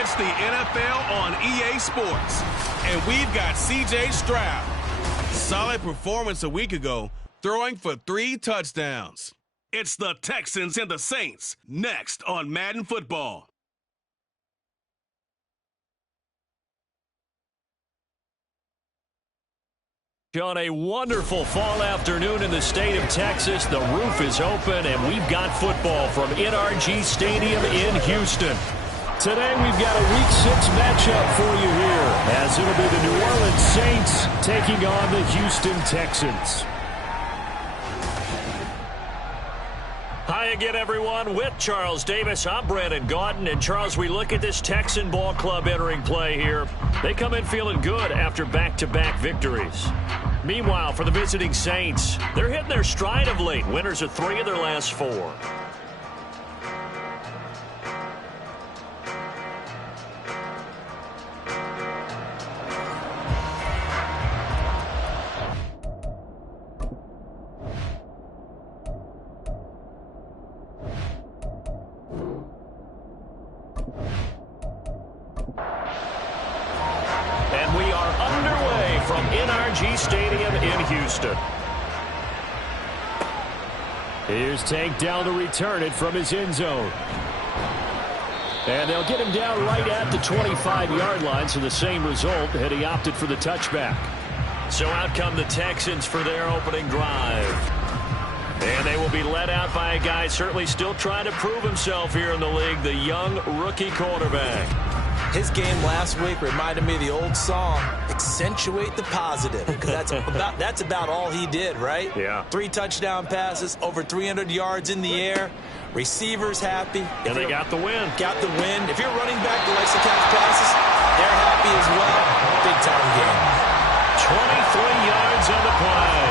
It's the NFL on EA Sports, and we've got C.J. Stroud. Solid performance a week ago, throwing for 3 touchdowns. It's the Texans and the Saints, next on Madden Football. On a wonderful fall afternoon in the state of Texas, the roof is open, and we've got football from NRG Stadium in Houston. Today we've got a Week 6 matchup for you here, as it'll be the New Orleans Saints taking on the Houston Texans. Hi again, everyone. With Charles Davis, I'm Brandon Gaudin. And, Charles, we look at this Texan ball club entering play here. They come in feeling good after back-to-back victories. Meanwhile, for the visiting Saints, they're hitting their stride of late. Winners of 3 of their last 4. Stadium in Houston. Here's Tank down to return it from his end zone. And they'll get him down right at the 25-yard line, so the same result had he opted for the touchback. So out come the Texans for their opening drive. And they will be led out by a guy certainly still trying to prove himself here in the league, the young rookie quarterback. His game last week reminded me of the old song, accentuate the positive, because that's about all he did, right? Yeah. 3 touchdown passes, over 300 yards in the air, receivers happy. And they got the win. Got the win. If you're running back that likes to catch passes, they're happy as well. Big-time game. 23 yards on the play.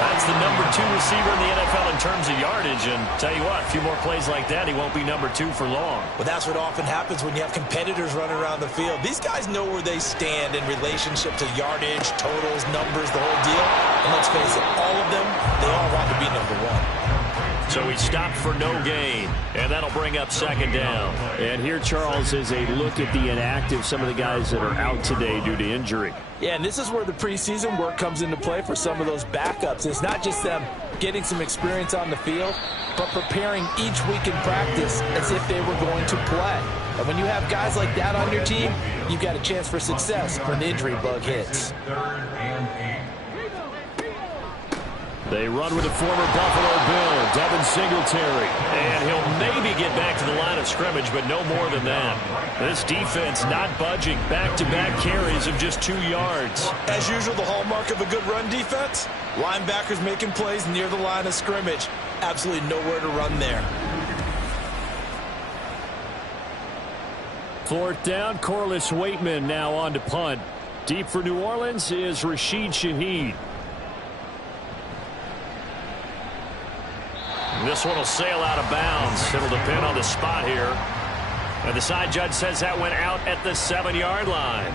That's the number 2 receiver in the NFL in terms of yardage. And tell you what, a few more plays like that, he won't be number 2 for long. Well, that's what often happens when you have competitors running around the field. These guys know where they stand in relationship to yardage, totals, numbers, the whole deal. And let's face it, all of them, they all want to be number 1. So he stopped for no gain, and that'll bring up second down. And here, Charles, is a look at the inactive, some of the guys that are out today due to injury. Yeah, and this is where the preseason work comes into play for some of those backups. It's not just them getting some experience on the field, but preparing each week in practice as if they were going to play. And when you have guys like that on your team, you've got a chance for success when the injury bug hits. They run with the former Buffalo Bill, Devin Singletary. And he'll maybe get back to the line of scrimmage, but no more than that. This defense not budging. Back-to-back carries of just 2 yards. As usual, the hallmark of a good run defense, linebackers making plays near the line of scrimmage. Absolutely nowhere to run there. 4th down, Corliss Waitman now on to punt. Deep for New Orleans is Rashid Shaheed. This one will sail out of bounds. It'll depend on the spot here. And the side judge says that went out at the 7-yard line.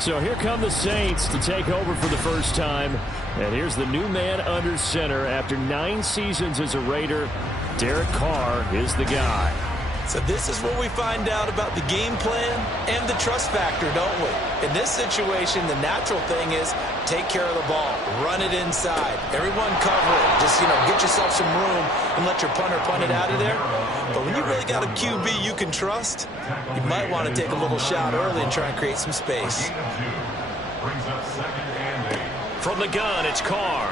So here come the Saints to take over for the first time. And here's the new man under center. After 9 seasons as a Raider, Derek Carr is the guy. So this is where we find out about the game plan and the trust factor, don't we? In this situation, the natural thing is take care of the ball, run it inside, everyone cover it. Just, get yourself some room and let your punter punt it out of there. But when you really got a QB you can trust, you might want to take a little shot early and try and create some space. From the gun, it's Carr.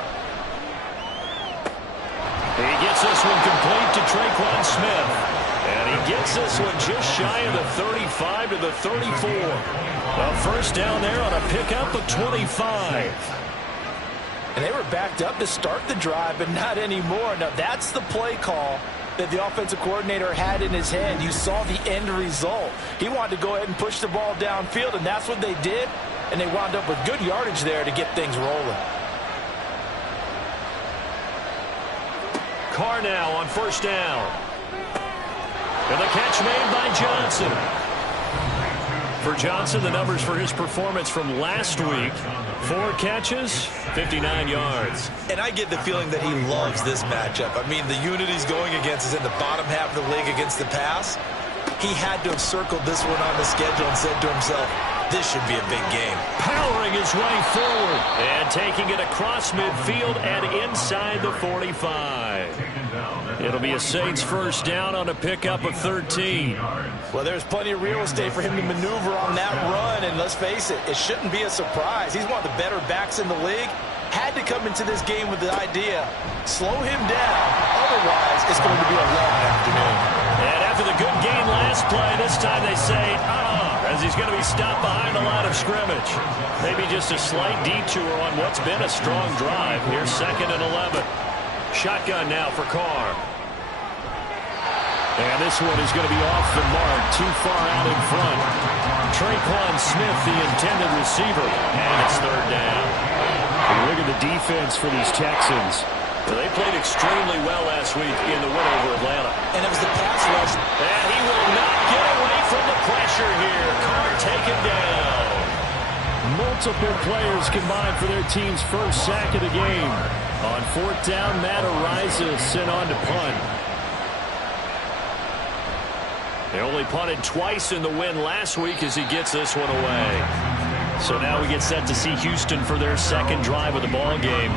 He gets this one complete to Traquan Smith. And he gets this one just shy of the 35 to the 34. A first down there on a pickup of 25. And they were backed up to start the drive, but not anymore. Now, that's the play call that the offensive coordinator had in his head. You saw the end result. He wanted to go ahead and push the ball downfield, and that's what they did. And they wound up with good yardage there to get things rolling. Carr now on first down. And the catch made by Johnson. For Johnson, the numbers for his performance from last week: 4 catches, 59 yards. And I get the feeling that he loves this matchup. I mean, the unit he's going against is in the bottom half of the league against the pass. He had to have circled this one on the schedule and said to himself, this should be a big game. Powering his way forward and taking it across midfield and inside the 45. It'll be a Saints first down on a pickup of 13. Well, there's plenty of real estate for him to maneuver on that run, and let's face it, it shouldn't be a surprise. He's one of the better backs in the league. Had to come into this game with the idea, slow him down, otherwise it's going to be a long afternoon. And after the good game last play, this time they say, as he's going to be stopped behind the line of scrimmage. Maybe just a slight detour on what's been a strong drive. Here's 2nd and 11. Shotgun now for Carr. And this one is going to be off the mark, too far out in front. Traquan Smith, the intended receiver, and it's 3rd down. And look at the defense for these Texans. Well, they played extremely well last week in the win over Atlanta. And it was the pass rush. And he will not get away from the pressure here. Carr taken down. Multiple players combined for their team's first sack of the game. On 4th down, Matt Ariza sent on to punt. They only punted twice in the win last week as he gets this one away. So now we get set to see Houston for their second drive of the ball game.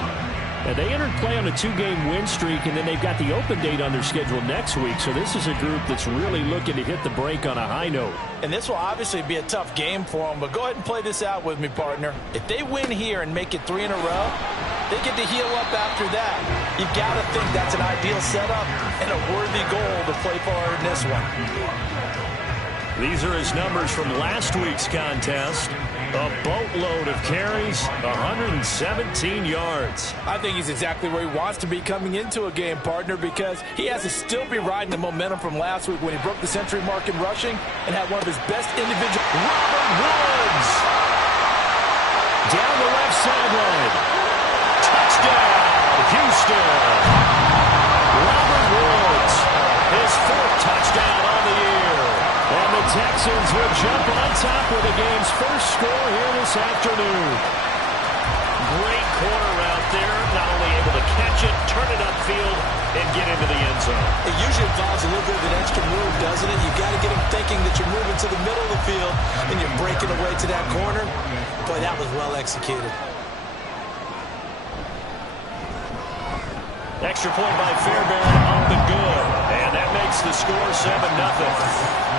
And they entered play on a 2-game win streak, and then they've got the open date on their schedule next week. So this is a group that's really looking to hit the break on a high note. And this will obviously be a tough game for them, but go ahead and play this out with me, partner. If they win here and make it 3 in a row, they get to heal up after that. You've got to think that's an ideal setup and a worthy goal to play for in this one. These are his numbers from last week's contest. A boatload of carries, 117 yards. I think he's exactly where he wants to be coming into a game, partner, because he has to still be riding the momentum from last week when he broke the century mark in rushing and had one of his best individual. Robert Woods! Down the left sideline. Touchdown, Houston! Robert Woods, his 4th touchdown on the year. And the Texans will jump on top with the game's first score here this afternoon. Great corner out there, not only able to catch it, turn it upfield, and get into the end zone. It usually involves a little bit of an extra move, doesn't it? You've got to get him thinking that you're moving to the middle of the field and you're breaking away to that corner. Boy, that was well executed. Extra point by Fairbairn, up and good. And that makes the score 7-0.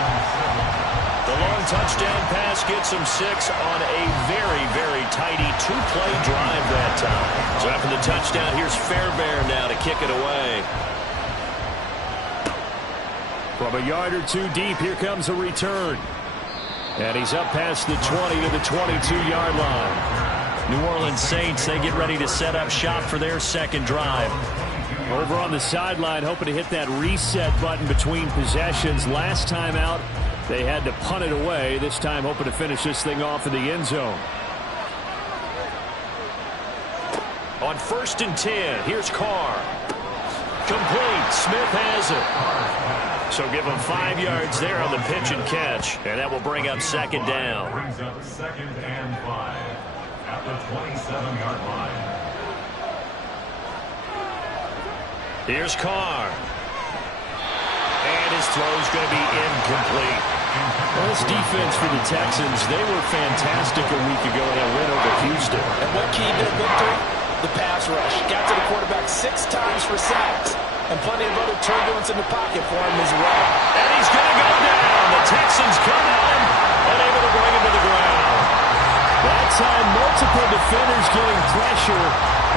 The long touchdown pass gets him 6 on a very, very tidy 2-play drive that time. So after the touchdown, here's Fairbairn now to kick it away. From a yard or two deep, here comes a return. And he's up past the 20 to the 22-yard line. New Orleans Saints, they get ready to set up shop for their second drive. Over on the sideline, hoping to hit that reset button between possessions. Last time out, they had to punt it away. This time, hoping to finish this thing off in the end zone. On 1st and 10, here's Carr. Complete. Smith has it. So give him 5 yards there on the pitch and catch. And that will bring up 2nd down. Brings up 2nd and 5 at the 27-yard line. Here's Carr. And his throw's going to be incomplete. Well, this defense for the Texans, they were fantastic a week ago in that win over Houston. And what keyed their victory? The pass rush. Got to the quarterback 6 times for sacks. And plenty of other turbulence in the pocket for him as well. And he's going to go down. The Texans come on, unable to bring him to the ground. That time, multiple defenders getting pressure,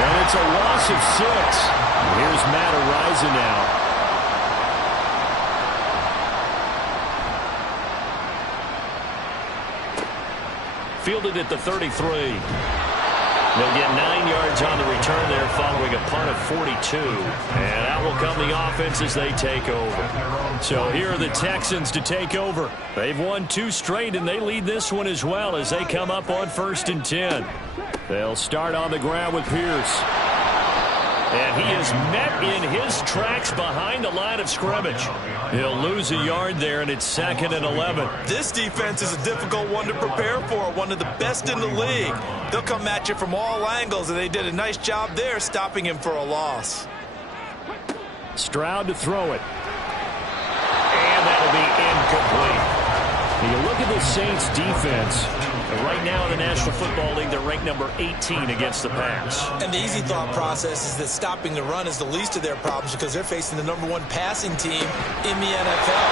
and it's a loss of 6. Here's Matt Ariza now. Fielded at the 33. They'll get 9 yards on the return there following a punt of 42. And out will come the offense as they take over. So here are the Texans to take over. They've won 2 straight, and they lead this one as well as they come up on 1st and 10. They'll start on the ground with Pierce. And he is met in his tracks behind the line of scrimmage. He'll lose a yard there, and it's 2nd and 11. This defense is a difficult one to prepare for, one of the best in the league. They'll come at you from all angles, and they did a nice job there stopping him for a loss. Stroud to throw it. And And that'll be incomplete. You look at the Saints defense. Right now in the National Football League, they're ranked number 18 against the pass. And the easy thought process is that stopping the run is the least of their problems because they're facing the #1 passing team in the NFL.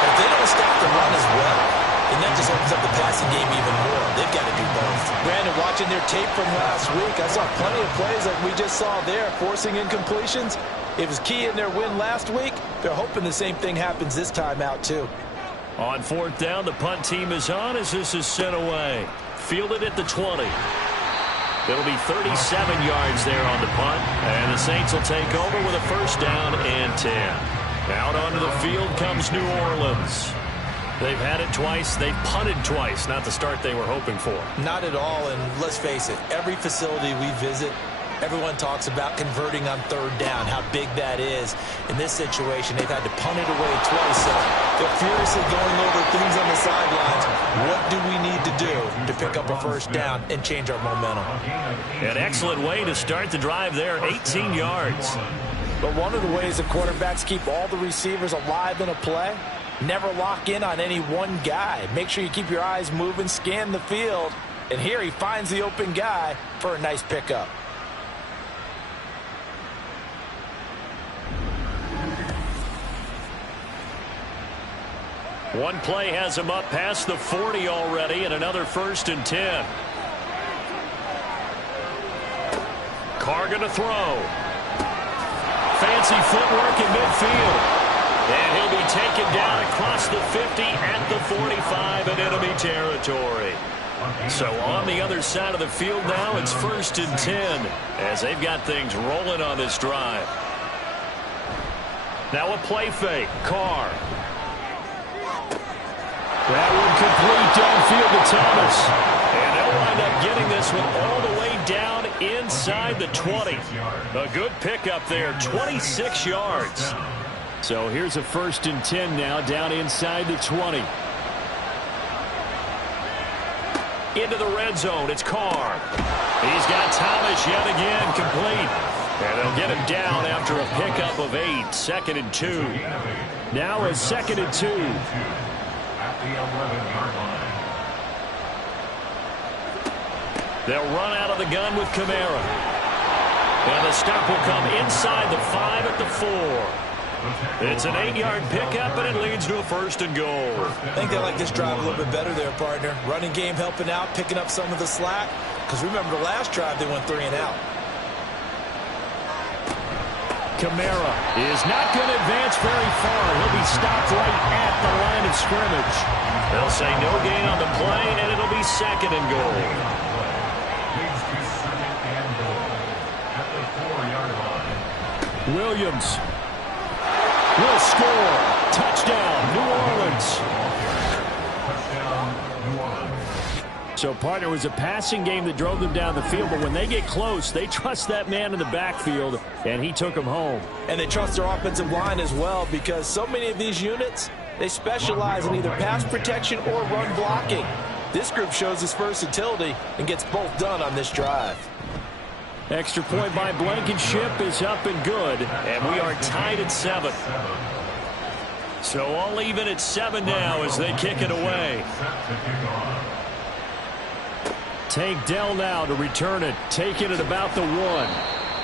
But if they don't stop the run as well, then that just opens up the passing game even more. They've got to do both. Brandon, watching their tape from last week, I saw plenty of plays like we just saw there, forcing incompletions. It was key in their win last week. They're hoping the same thing happens this time out, too. On 4th down, the punt team is on as this is sent away. Fielded at the 20. It'll be 37 yards there on the punt, and the Saints will take over with a 1st down and 10. Out onto the field comes New Orleans. They've had it twice. They've punted twice. Not the start they were hoping for. Not at all, and let's face it, every facility we visit, everyone talks about converting on 3rd down, how big that is. In this situation, they've had to punt it away twice, so they're furiously going over things on the sidelines. What do we need to do to pick up a 1st down and change our momentum? An excellent way to start the drive there, 18 yards. But one of the ways that quarterbacks keep all the receivers alive in a play, never lock in on any one guy. Make sure you keep your eyes moving, scan the field, and here he finds the open guy for a nice pickup. One play has him up past the 40 already, and another 1st and 10. Carr going to throw. Fancy footwork in midfield. And he'll be taken down across the 50 at the 45 in enemy territory. So on the other side of the field now, it's 1st and 10 as they've got things rolling on this drive. Now a play fake. Carr. That one complete downfield to Thomas. And they'll wind up getting this one all the way down inside the 20. A good pickup there, 26 yards. So here's a 1st and 10 now down inside the 20. Into the red zone, it's Carr. He's got Thomas yet again complete. And they'll get him down after a pickup of 8, 2nd and 2. Now a 2nd and 2. The 11-yard line. They'll run out of the gun with Kamara. And the stop will come inside the 5 at the 4. It's an 8-yard pickup, and it leads to a 1st and goal. I think they like this drive a little bit better there, partner. Running game helping out, picking up some of the slack. Because remember, the last drive they went 3 and out. Kamara is not going to advance very far. He'll be stopped right at the line of scrimmage. They'll say no gain on the play, and it'll be 2nd and goal. Leads to 2nd and goal at the 4-yard line. Williams will score. Touchdown, New Orleans. Touchdown, New Orleans. So, partner, it was a passing game that drove them down the field, but when they get close, they trust that man in the backfield, and he took them home. And they trust their offensive line as well because so many of these units, they specialize in either pass protection or run blocking. This group shows its versatility and gets both done on this drive. Extra point by Blankenship is up and good, and we are tied at 7. So all even at 7 now as they kick it away. Tank Dell now to return it, taking it about the 1.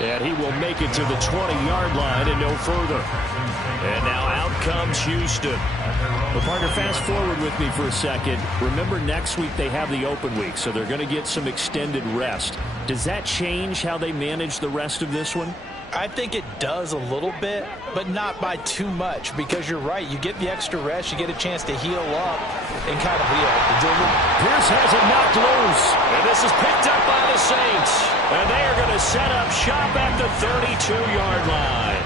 And he will make it to the 20-yard line and no further. And now out comes Houston. Well, partner, fast forward with me for a second. Remember, next week they have the open week, so they're going to get some extended rest. Does that change how they manage the rest of this one? I think it does a little bit, but not by too much, because you're right. You get the extra rest, you get a chance to heal up and kind of Pierce has it knocked loose, and this is picked up by the Saints. And they are going to set up shop at the 32-yard line.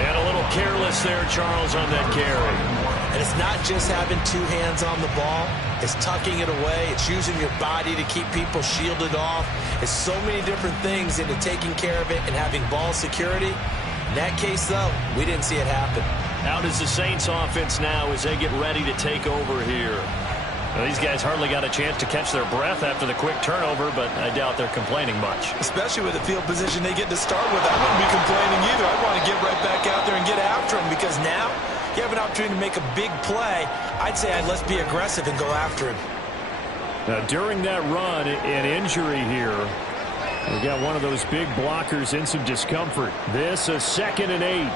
And a little careless there, Charles, on that carry. And it's not just having 2 hands on the ball. It's tucking it away. It's using your body to keep people shielded off. It's so many different things into taking care of it and having ball security. In that case, though, we didn't see it happen. How does the Saints offense now as they get ready to take over here? Well, these guys hardly got a chance to catch their breath after the quick turnover, but I doubt they're complaining much. Especially with the field position they get to start with. I wouldn't be complaining either. I'd want to get right back out there and get after them because now you have an opportunity to make a big play, I'd say let's be aggressive and go after him. Now, during that run, an injury here. We got one of those big blockers in some discomfort. This a 2nd and 8.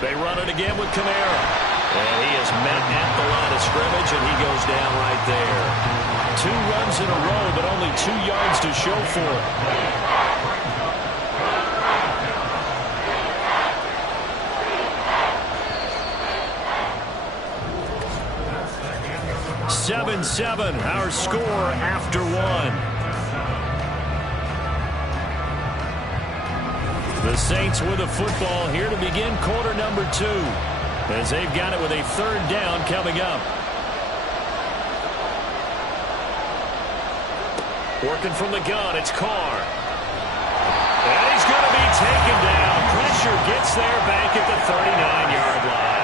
They run it again with Kamara. And he is met at the line of scrimmage, and he goes down right there. 2 runs in a row, but only 2 yards to show for it. 7-7, our score after 1. The Saints with the football here to begin quarter number 2, as they've got it with a 3rd down coming up. Working from the gun, it's Carr. And he's going to be taken down. Pressure gets there back at the 39-yard line.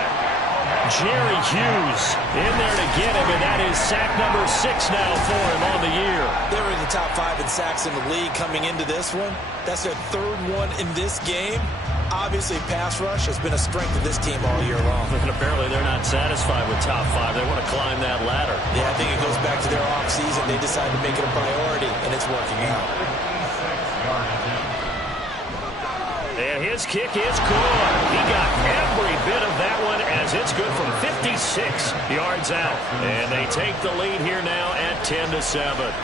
Jerry Hughes in there to get him, and that is sack number 6 now for him on the year. They were in the top 5 in sacks in the league coming into this one. That's their 3rd one in this game. Obviously, pass rush has been a strength of this team all year long. And apparently they're not satisfied with top 5. They want to climb that ladder. Yeah, I think it goes back to their offseason. They decided to make it a priority, and it's working out. And his kick is good. He got every bit of that one, as it's good from 56 yards out. And they take the lead here now at 10-7.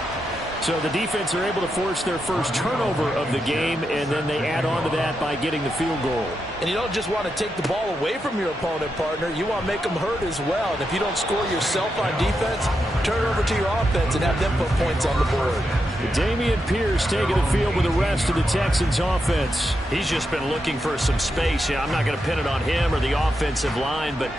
So the defense are able to force their first turnover of the game, and then they add on to that by getting the field goal. And you don't just want to take the ball away from your opponent, partner. You want to make them hurt as well. And if you don't score yourself on defense, turn it over to your offense and have them put points on the board. Dameon Pierce taking the field with the rest of the Texans offense. He's just been looking for some space. Yeah, I'm not going to pin it on him or the offensive line, but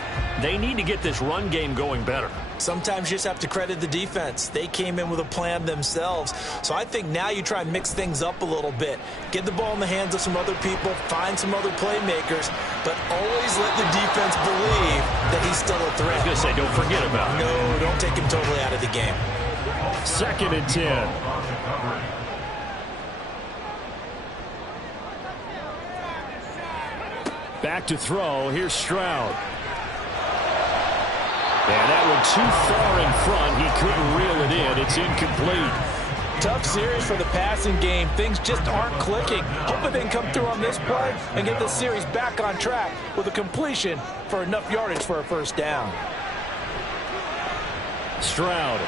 they need to get this run game going better. Sometimes you just have to credit the defense. They came in with a plan themselves. So I think now you try and mix things up a little bit. Get the ball in the hands of some other people, find some other playmakers, but always let the defense believe that he's still a threat. I was going to say, don't forget about him. No, don't take him totally out of the game. 2nd and 10. Back to throw. Here's Stroud. And that one too far in front. He couldn't reel it in. It's incomplete. Tough series for the passing game. Things just aren't clicking. Hoping they can come through on this play and get this series back on track with a completion for enough yardage for a 1st down. Stroud.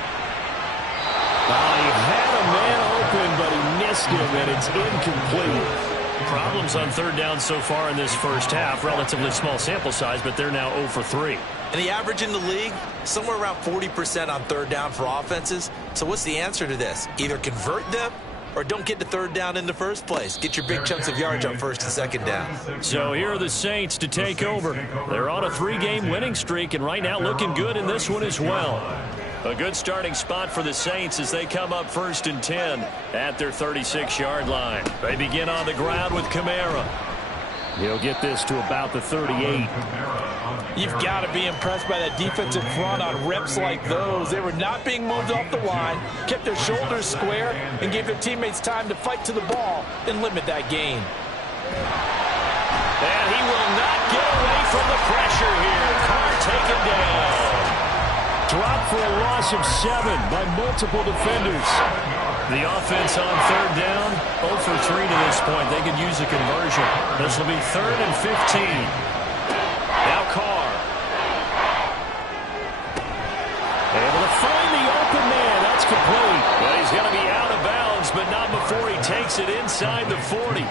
He had a man open, but he missed him, and it's incomplete. Problems on 3rd down so far in this first half. Relatively small sample size, but they're now 0 for 3. And the average in the league, somewhere around 40% on 3rd down for offenses. So what's the answer to this? Either convert them or don't get to 3rd down in the first place. Get your big chunks of yards on 1st and 2nd down. So here are the Saints to take over. They're on a 3-game winning streak, and right now looking good in this one as well. A good starting spot for the Saints as they come up 1st and 10 at their 36-yard line. They begin on the ground with Kamara. He'll get this to about the 38. You've got to be impressed by that defensive front on reps like those. They were not being moved off the line, kept their shoulders square, and gave their teammates time to fight to the ball and limit that gain. And he will not get away from the pressure here. Carr taken down. Dropped for a loss of 7 by multiple defenders. The offense on 3rd down, 0 for 3 to this point. They could use a conversion. This will be 3rd and 15. Now Carr. Able to find the open man. That's complete. But he's going to be out of bounds, but not before he takes it inside the 40.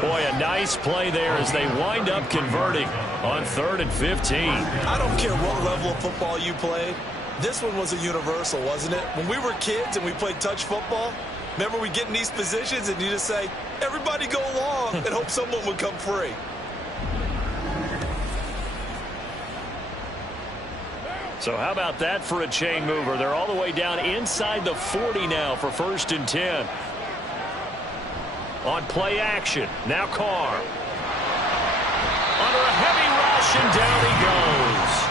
Boy, a nice play there as they wind up converting on 3rd and 15. I don't care what level of football you played. This one was a universal, wasn't it? When we were kids and we played touch football, remember we get in these positions and you just say, everybody go along and hope someone would come free. So how about that for a chain mover? They're all the way down inside the 40 now for 1st and 10. On play action, now Carr. Under a heavy rush, and down he goes.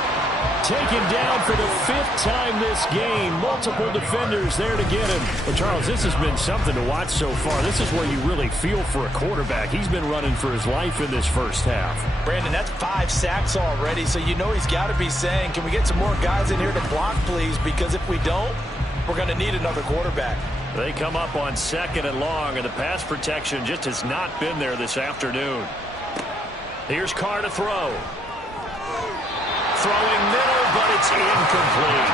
taken down for the 5th time this game. Multiple defenders there to get him. Well, Charles, this has been something to watch so far. This is where you really feel for a quarterback. He's been running for his life in this first half. Brandon, that's 5 sacks already, so you know he's got to be saying, can we get some more guys in here to block, please? Because if we don't, we're going to need another quarterback. They come up on 2nd and long, and the pass protection just has not been there this afternoon. Here's Carr to throw. Throwing middle, but it's incomplete.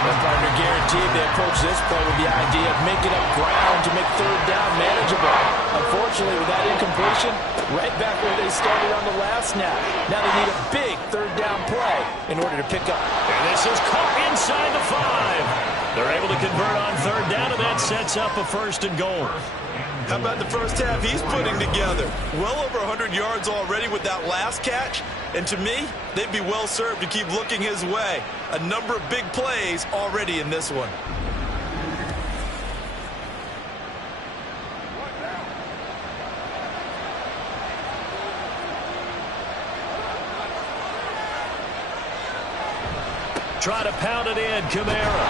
The partner guaranteed they approach this play with the idea of making up ground to make 3rd down manageable. Unfortunately, with that incompletion, right back where they started on the last snap. Now they need a big 3rd down play in order to pick up. And this is caught inside the 5. They're able to convert on 3rd down, and that sets up a 1st and goal. How about the first half he's putting together? Well over 100 yards already with that last catch. And to me, they'd be well served to keep looking his way. A number of big plays already in this one. Try to pound it in, Kamara.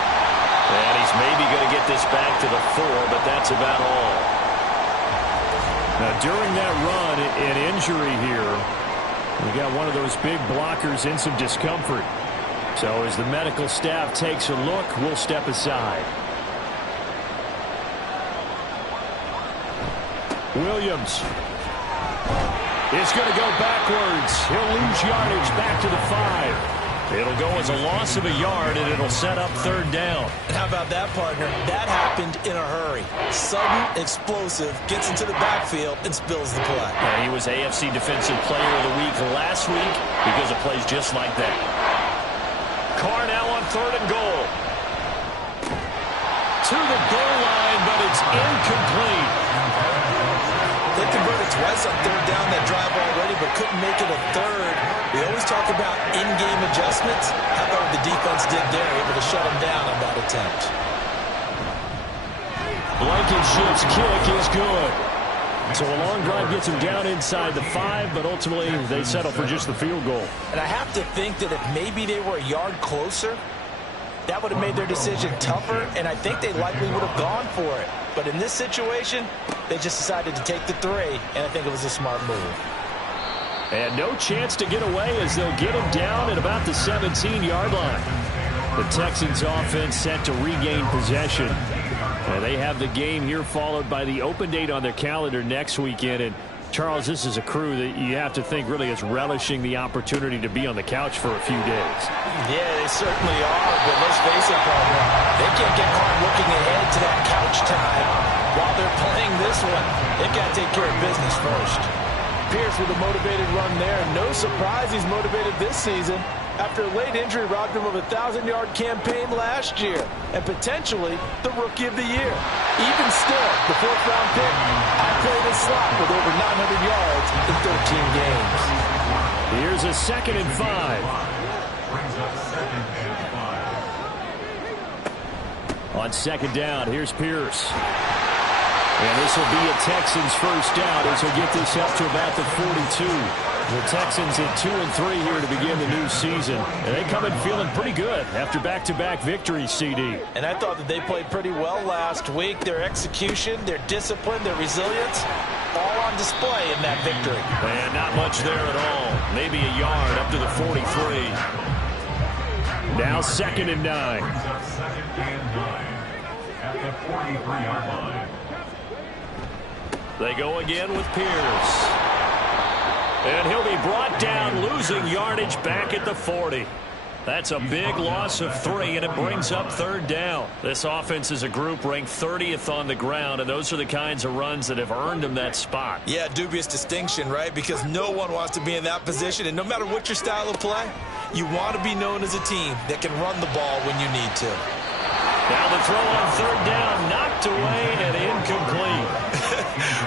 And he's maybe going to get this back to the 4, but that's about all. Now, during that run, an injury here, we got one of those big blockers in some discomfort. So as the medical staff takes a look, we'll step aside. Williams is going to go backwards. He'll lose yardage back to the 5. It'll go as a loss of a yard, and it'll set up 3rd down. How about that, partner? That happened in a hurry. Sudden, explosive, gets into the backfield, and spills the play. And he was AFC Defensive Player of the Week last week because of plays just like that. Carr now on 3rd and goal. To the goal line, but it's incomplete. They converted twice on 3rd down that drive already, but couldn't make it a 3rd. We always talk about in-game adjustments. How about what the defense did there, able to shut them down on that attempt. Blankenship's kick is good. So a long drive gets him down inside the 5, but ultimately they settle for just the field goal. And I have to think that if maybe they were a yard closer, that would have made their decision tougher, and I think they likely would have gone for it. But in this situation, they just decided to take the 3, and I think it was a smart move. And no chance to get away as they'll get him down at about the 17-yard line. The Texans offense set to regain possession. And they have the game here followed by the open date on their calendar next weekend. And Charles, this is a crew that you have to think really is relishing the opportunity to be on the couch for a few days. Yeah, they certainly are, but let's face it, partner, they can't get caught looking ahead to that couch time while they're playing this one. They've got to take care of business first. Pierce with a motivated run there. No surprise he's motivated this season after a late injury robbed him of a 1,000-yard campaign last year and potentially the Rookie of the Year. Even still, the 4th-round pick, I played his slot with over 900 yards in 13 games. Here's a 2nd and 5. Brings up 2nd and 5. On 2nd down, here's Pierce. And this will be a Texans first down as he'll get this up to about the 42. The Texans at 2-3 here to begin the new season. And they come in feeling pretty good after back-to-back victories, CD. And I thought that they played pretty well last week. Their execution, their discipline, their resilience, all on display in that victory. And not much there at all. Maybe a yard up to the 43. Now 2nd and 9. Brings up 2nd and 9 at the 43-yard line. They go again with Pierce. And he'll be brought down, losing yardage back at the 40. That's a big loss of 3, and it brings up 3rd down. This offense as a group ranked 30th on the ground, and those are the kinds of runs that have earned them that spot. Yeah, dubious distinction, right? Because no one wants to be in that position, and no matter what your style of play, you want to be known as a team that can run the ball when you need to. Now the throw on 3rd down, knocked away and incomplete.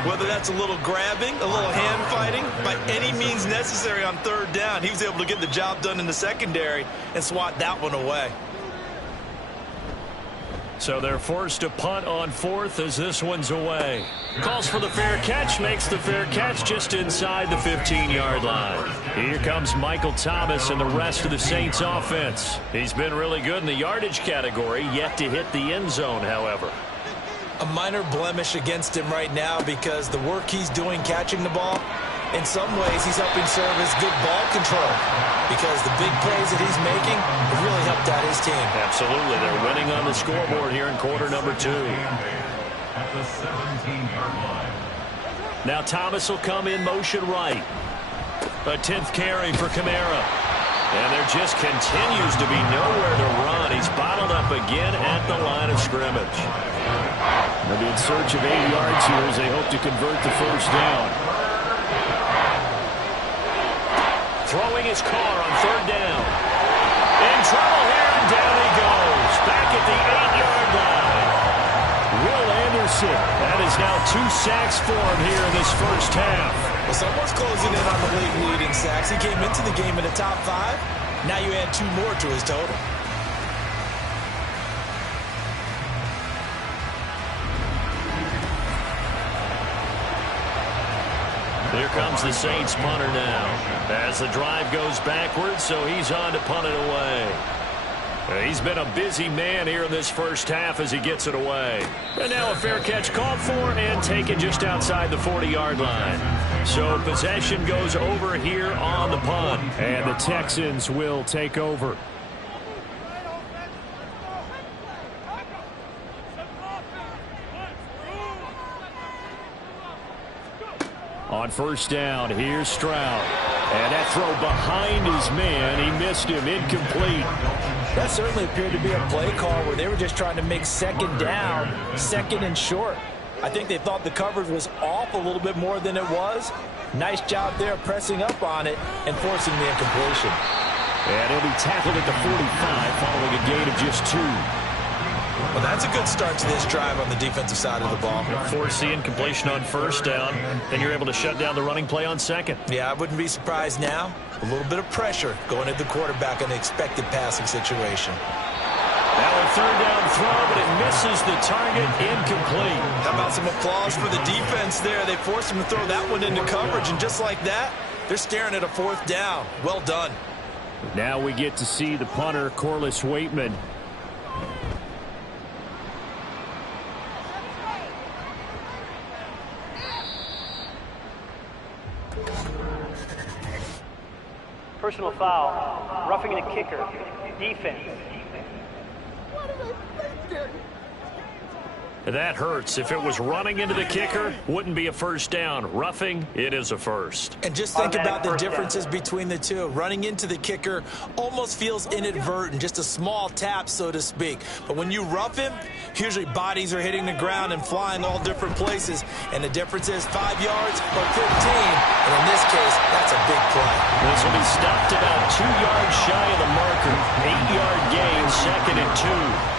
Whether that's a little grabbing, a little hand fighting, by any means necessary on 3rd down, he was able to get the job done in the secondary and swat that one away. So they're forced to punt on fourth as this one's away. Calls for the fair catch, makes the fair catch just inside the 15-yard line. Here comes Michael Thomas and the rest of the Saints offense. He's been really good in the yardage category, yet to hit the end zone, however. A minor blemish against him right now because the work he's doing catching the ball, in some ways he's helping serve as good ball control because the big plays that he's making have really helped out his team. Absolutely. They're winning on the scoreboard here in quarter number 2. At the 17-yard line. Now Thomas will come in motion right. A 10th carry for Kamara. And there just continues to be nowhere to run. He's bottled up again at the line of scrimmage. They'll be in search of 8 yards here as they hope to convert the first down. Throwing his car on third down. In trouble here, and down he goes. Back at the 8-yard line. Will Anderson. That is now 2 sacks for him here in this first half. Well, someone's closing in on the league-leading sacks. He came into the game in the top 5. Now you add 2 more to his total. Here comes the Saints punter now. As the drive goes backwards, so he's on to punt it away. He's been a busy man here in this first half as he gets it away. And now a fair catch called for and taken just outside the 40-yard line. So possession goes over here on the punt. And the Texans will take over. On first down, here's Stroud. And that throw behind his man, he missed him, incomplete. That certainly appeared to be a play call where they were just trying to make second down, second and short. I think they thought the coverage was off a little bit more than it was. Nice job there pressing up on it and forcing the incompletion. And he'll be tackled at the 45 following a gain of just 2. Well, that's a good start to this drive on the defensive side of the ball. Force the incompletion on first down, then you're able to shut down the running play on second. Yeah, I wouldn't be surprised now. A little bit of pressure going at the quarterback in the expected passing situation. Now a third down throw, but it misses the target, incomplete. How about some applause for the defense there? They forced him to throw that one into coverage, and just like that, they're staring at a fourth down. Well done. Now we get to see the punter, Corliss Waitman. Personal foul, roughing the kicker, defense. That hurts. If it was running into the kicker, wouldn't be a first down. Roughing, it is a first. And just think about the differences between the two. Running into the kicker almost feels inadvertent, just a small tap, so to speak. But when you rough him, usually bodies are hitting the ground and flying all different places. And the difference is 5 yards or 15. And in this case, that's a big play. This will be stopped about 2 yards shy of the marker. 8-yard gain, second and 2.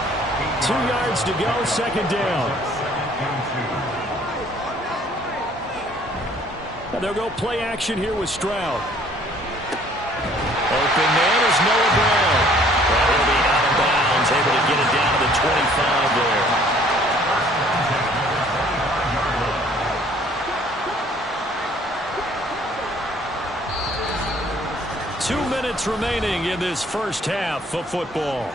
2 yards to go, second down. And they'll go play action here with Stroud. Open man is Noah Brown. Well, he'll be out of bounds, able to get it down to the 25 there. 2 minutes remaining in this first half of football.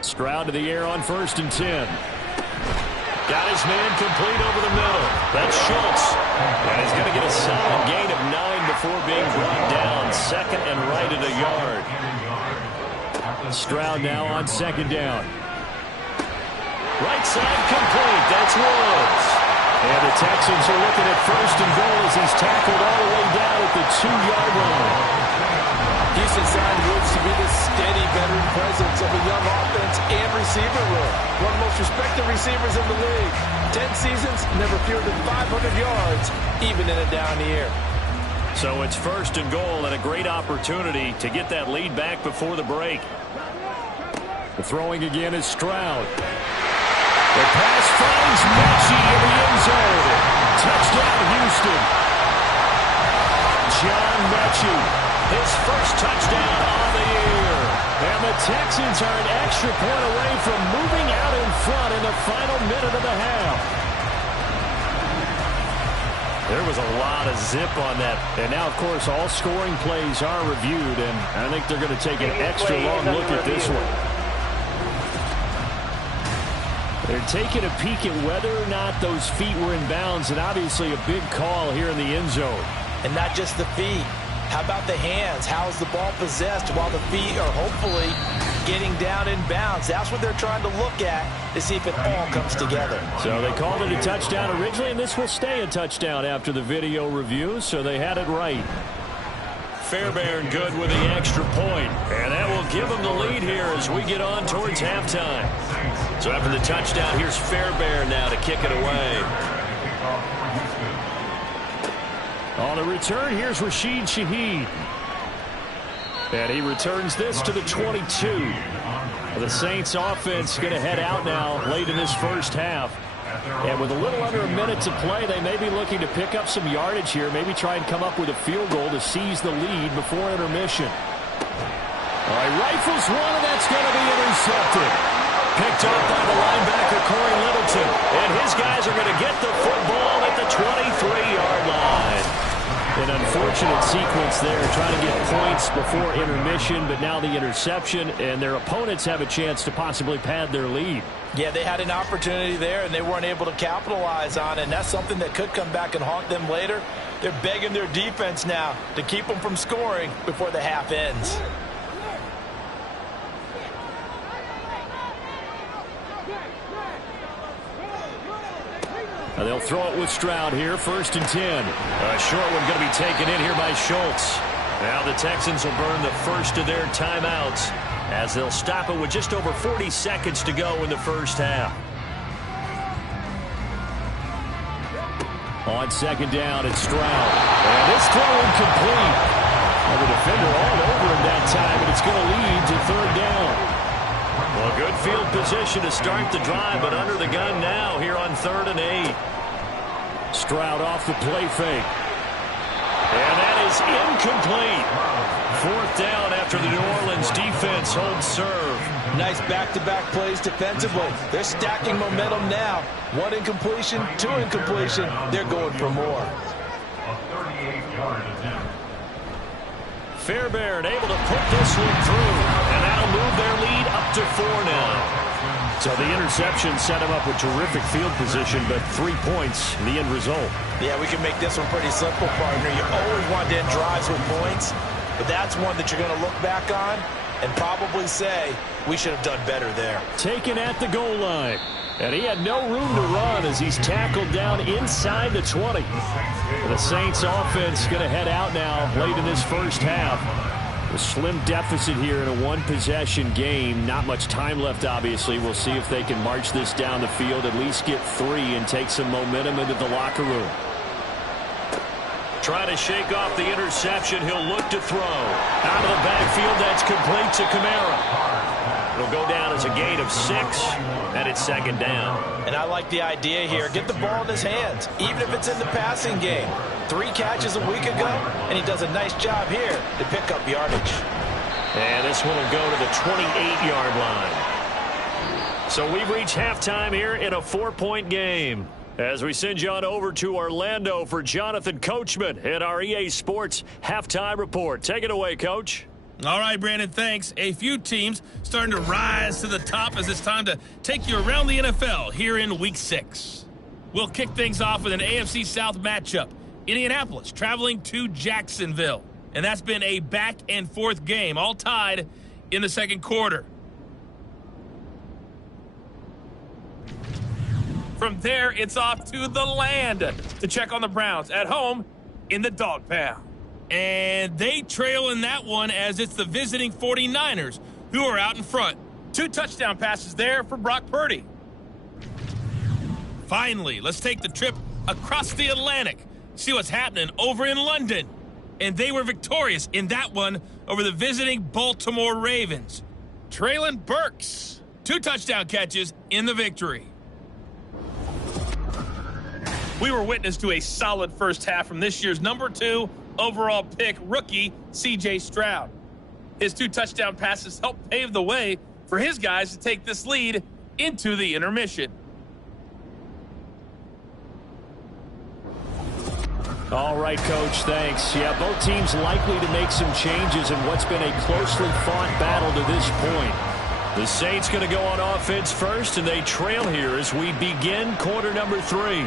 Stroud to the air on 1st and 10. Got his man complete over the middle. That's Schultz. And he's going to get a solid gain of 9 before being brought down. Second and right at a yard. Stroud now on 2nd down. Right side complete. That's Woods. And the Texans are looking at 1st and goal as he's tackled all the way down at the 2-yard line. Houston signed Woods to be the steady veteran presence of a young offense and receiver room. One of the most respected receivers in the league. 10 seasons, never fewer than 500 yards, even in a down year. So it's 1st and goal and a great opportunity to get that lead back before the break. The throwing again is Stroud. The pass finds Mechie in the end zone. Touchdown, Houston. touchy. His first touchdown on the year. And the Texans are an extra point away from moving out in front in the final minute of the half. There was a lot of zip on that. And now, of course, all scoring plays are reviewed, and I think they're going to take an extra long look at this one. They're taking a peek at whether or not those feet were in bounds, and obviously a big call here in the end zone. And not just the feet. How about the hands? How is the ball possessed while the feet are hopefully getting down in bounds? That's what they're trying to look at to see if it all comes together. So they called it a touchdown originally, and this will stay a touchdown after the video review, so they had it right. Fairbairn good with the extra point, and that will give them the lead here as we get on towards halftime. So after the touchdown, here's Fairbairn now to kick it away. On the return, here's Rashid Shaheed. And he returns this to the 22. The Saints offense going to head out now late in this first half. And with a little under a minute to play, they may be looking to pick up some yardage here, maybe try and come up with a field goal to seize the lead before intermission. All right, rifles one, and that's going to be intercepted. Picked off by the linebacker, Corey Littleton. And his guys are going to get the football at the 23-yard line. An unfortunate sequence there, trying to get points before intermission, but now the interception, and their opponents have a chance to possibly pad their lead. Yeah, they had an opportunity there, and they weren't able to capitalize on it, and that's something that could come back and haunt them later. They're begging their defense now to keep them from scoring before the half ends. They'll throw it with Stroud here, 1st and 10. A short one going to be taken in here by Schultz. Now the Texans will burn the first of their timeouts as they'll stop it with just over 40 seconds to go in the first half. On 2nd down, it's Stroud. And this throw incomplete. And the defender all over him that time, and it's going to lead to 3rd down. Well, good field position to start the drive, but under the gun now here on 3rd and 8. Stroud off the play fake. And that is incomplete. 4th down after the New Orleans defense holds serve. Nice back-to-back plays defensively. They're stacking momentum now. 1 incompletion, 2 incompletion. They're going for more. A 38-yard attempt. Fairbairn able to put this one through, and that'll move their lead up to 4 now. So the interception set him up with terrific field position, but 3 points, the end result. Yeah, we can make this one pretty simple, partner. You always want to end drives with points, but that's one that you're going to look back on and probably say, we should have done better there. Taken at the goal line. And he had no room to run as he's tackled down inside the 20. The Saints offense going to head out now late in this first half. A slim deficit here in a 1-possession game. Not much time left, obviously. We'll see if they can march this down the field, at least get 3 and take some momentum into the locker room. Trying to shake off the interception. He'll look to throw. Out of the backfield, that's complete to Kamara. It'll go down as a gain of 6, and it's 2nd down. And I like the idea here. Get the ball in his hands, even if it's in the passing game. 3 catches a week ago, and he does a nice job here to pick up yardage. And this one will go to the 28-yard line. So we've reached halftime here in a 4-point game. As we send you on over to Orlando for Jonathan Coachman in our EA Sports Halftime Report. Take it away, Coach. All right, Brandon, thanks. A few teams starting to rise to the top as it's time to take you around the NFL here in Week 6. We'll kick things off with an AFC South matchup. Indianapolis traveling to Jacksonville. And that's been a back-and-forth game, all tied in the second quarter. From there, it's off to the land to check on the Browns at home in the Dog Pound. And they trail in that one as it's the visiting 49ers who are out in front. 2 touchdown passes there for Brock Purdy. Finally, let's take the trip across the Atlantic, see what's happening over in London. And they were victorious in that one over the visiting Baltimore Ravens. Traylon Burks, 2 touchdown catches in the victory. We were witness to a solid first half from this year's number 2 overall pick rookie C.J. Stroud. His 2 touchdown passes helped pave the way for his guys to take this lead into the intermission. All right, Coach, thanks. Yeah, both teams likely to make some changes in what's been a closely fought battle to this point. The Saints going to go on offense first, and they trail here as we begin quarter number 3.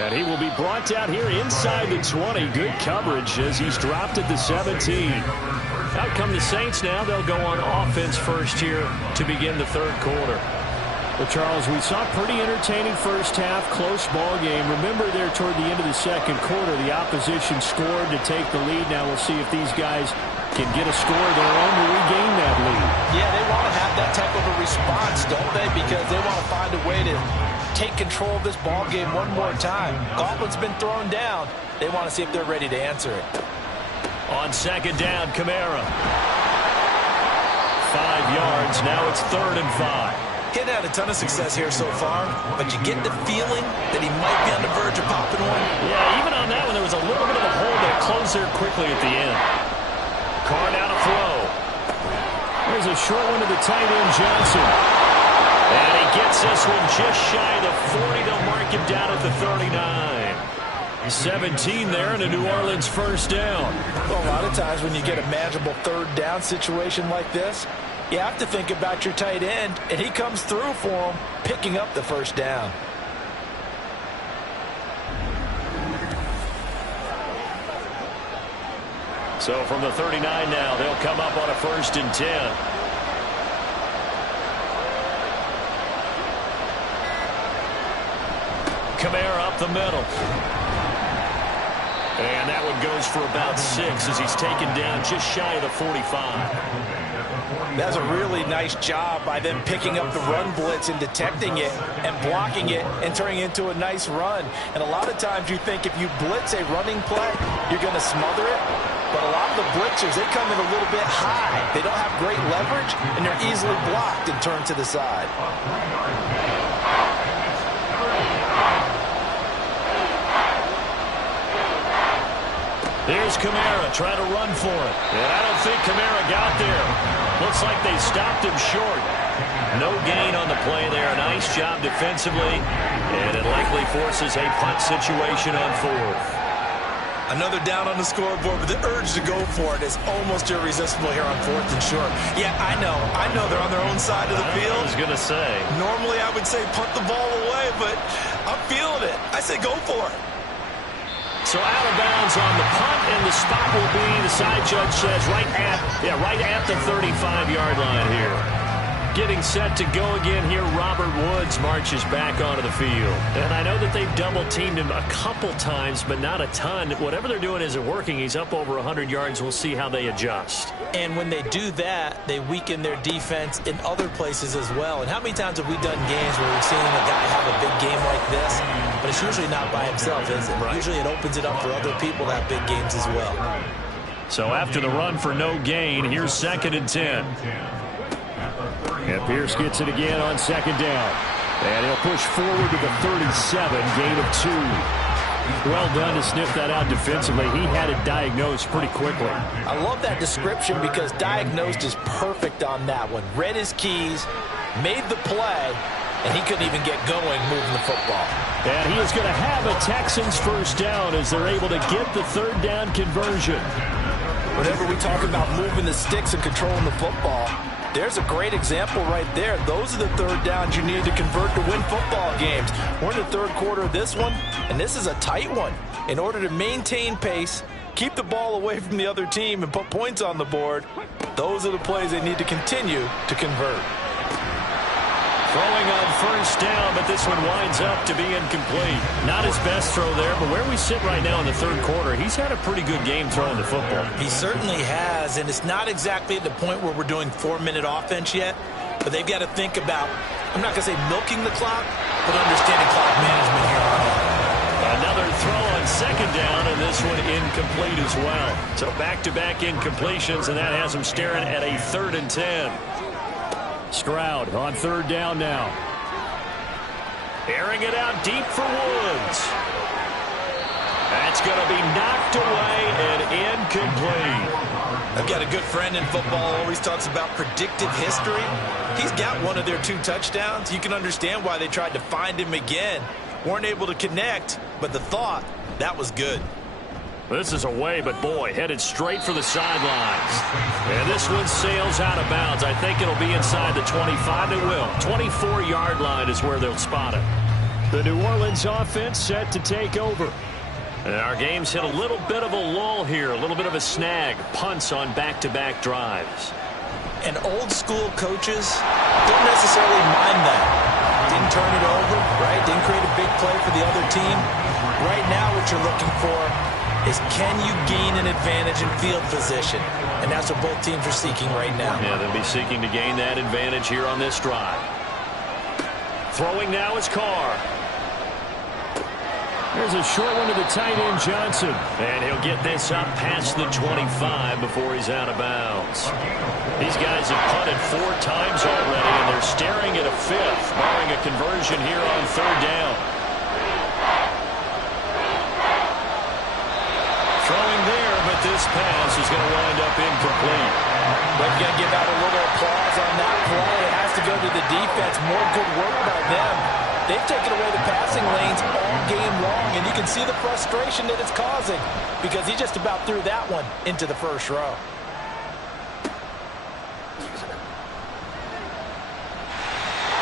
And he will be brought down here inside the 20. Good coverage as he's dropped at the 17. Out come the Saints now. They'll go on offense first here to begin the third quarter. Well, Charles, we saw a pretty entertaining first half, close ball game. Remember there toward the end of the second quarter, the opposition scored to take the lead. Now we'll see if these guys can get a score of their own to regain that lead. Yeah, they want to have that type of a response, don't they? Because they want to find a way to take control of this ball game one more time. Gauntlet's been thrown down. They want to see if they're ready to answer it. On second down, Kamara. 5 yards. Now it's 3rd and 5. Getting had a ton of success here so far, but you get the feeling that he might be on the verge of popping one. Yeah, even on that one, there was a little bit of a hole that closed there quickly at the end. Carr down a throw. There's a short one to the tight end, Johnson. And he gets this one just shy of the 40. They'll mark him down at the 39. 17 there and a New Orleans first down. Well, a lot of times when you get a manageable 3rd down situation like this, you have to think about your tight end, and he comes through for him, picking up the first down. So from the 39 now, they'll come up on a 1st and 10. Kamara up the middle. And that one goes for about 6 as he's taken down just shy of the 45. That's a really nice job by them picking up the run blitz and detecting it and blocking it and turning it into a nice run. And a lot of times you think if you blitz a running play, you're going to smother it. But a lot of the blitzers, they come in a little bit high. They don't have great leverage, and they're easily blocked and turned to the side. There's Kamara trying to run for it. And I don't think Kamara got there. Looks like they stopped him short. No gain on the play there. Nice job defensively. And it likely forces a punt situation on 4th. Another down on the scoreboard, but the urge to go for it is almost irresistible here on 4th and short. Yeah, I know they're on their own side of the field. I was going to say. Normally I would say punt the ball away, but I'm feeling it. I say go for it. So out of bounds on the punt, and the spot will be, the side judge says, right at the 35-yard line here. Getting set to go again here, Robert Woods marches back onto the field. And I know that they've double-teamed him a couple times, but not a ton. Whatever they're doing isn't working. He's up over 100 yards. We'll see how they adjust. And when they do that, they weaken their defense in other places as well. And how many times have we done games where we've seen a guy have a big game like this, but it's usually not by himself, is it? Right. Usually it opens it up for other people to have big games as well. So after the run for no gain, here's 2nd and 10. And Pierce gets it again on 2nd down. And he'll push forward to the 37, gain of 2. Well done to sniff that out defensively. He had it diagnosed pretty quickly. I love that description because diagnosed is perfect on that one. Read his keys, made the play, and he couldn't even get going moving the football. And he is going to have a Texans first down as they're able to get the 3rd down conversion. Whenever we talk about moving the sticks and controlling the football, there's a great example right there. Those are the 3rd downs you need to convert to win football games. We're in the 3rd quarter of this one, and this is a tight one. In order to maintain pace, keep the ball away from the other team, and put points on the board, those are the plays they need to continue to convert. Throwing on 1st down, but this one winds up to be incomplete. Not his best throw there, but where we sit right now in the 3rd quarter, he's had a pretty good game throwing the football. He certainly has, and it's not exactly at the point where we're doing 4-minute offense yet, but they've got to think about, I'm not going to say milking the clock, but understanding clock management here on it. Another throw on 2nd down, and this one incomplete as well. So back-to-back incompletions, and that has him staring at a 3rd and 10. Stroud on 3rd down now. Airing it out deep for Woods. That's going to be knocked away and incomplete. I've got a good friend in football who always talks about predictive history. He's got one of their 2 touchdowns. You can understand why they tried to find him again. Weren't able to connect, but the thought, that was good. This is away, but boy, headed straight for the sidelines. And this one sails out of bounds. I think it'll be inside the 25. It will. 24-yard line is where they'll spot it. The New Orleans offense set to take over. And our game's hit a little bit of a lull here, a little bit of a snag. Punts on back-to-back drives. And old-school coaches don't necessarily mind that. Didn't turn it over, right? Didn't create a big play for the other team. Right now what you're looking for is can you gain an advantage in field position? And that's what both teams are seeking right now. Yeah, they'll be seeking to gain that advantage here on this drive. Throwing now is Carr. There's a short one to the tight end, Johnson. And he'll get this up past the 25 before he's out of bounds. These guys have punted 4 times already, and they're staring at a 5th, barring a conversion here on 3rd down. Throwing there, but this pass is going to wind up incomplete. But you've got to give out a little applause on that play. It has to go to the defense. More good work by them. They've taken away the passing lanes all game long, and you can see the frustration that it's causing because he just about threw that one into the first row.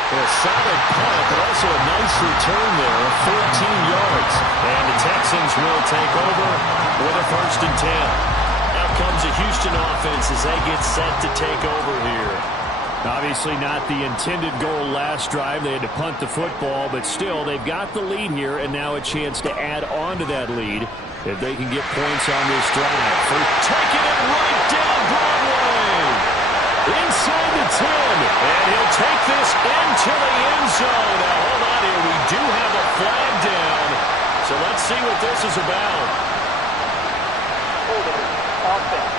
A solid punt, but also a nice return there of 14 yards. And the Texans will take over with a 1st and 10. Out comes a Houston offense as they get set to take over here. Obviously not the intended goal last drive. They had to punt the football, but still they've got the lead here and now a chance to add on to that lead if they can get points on this drive. For taking it right down Broadway. Inside the 10. And he'll take this into the end zone. Now hold on here. We do have a flag down. So let's see what this is about. Holding offense.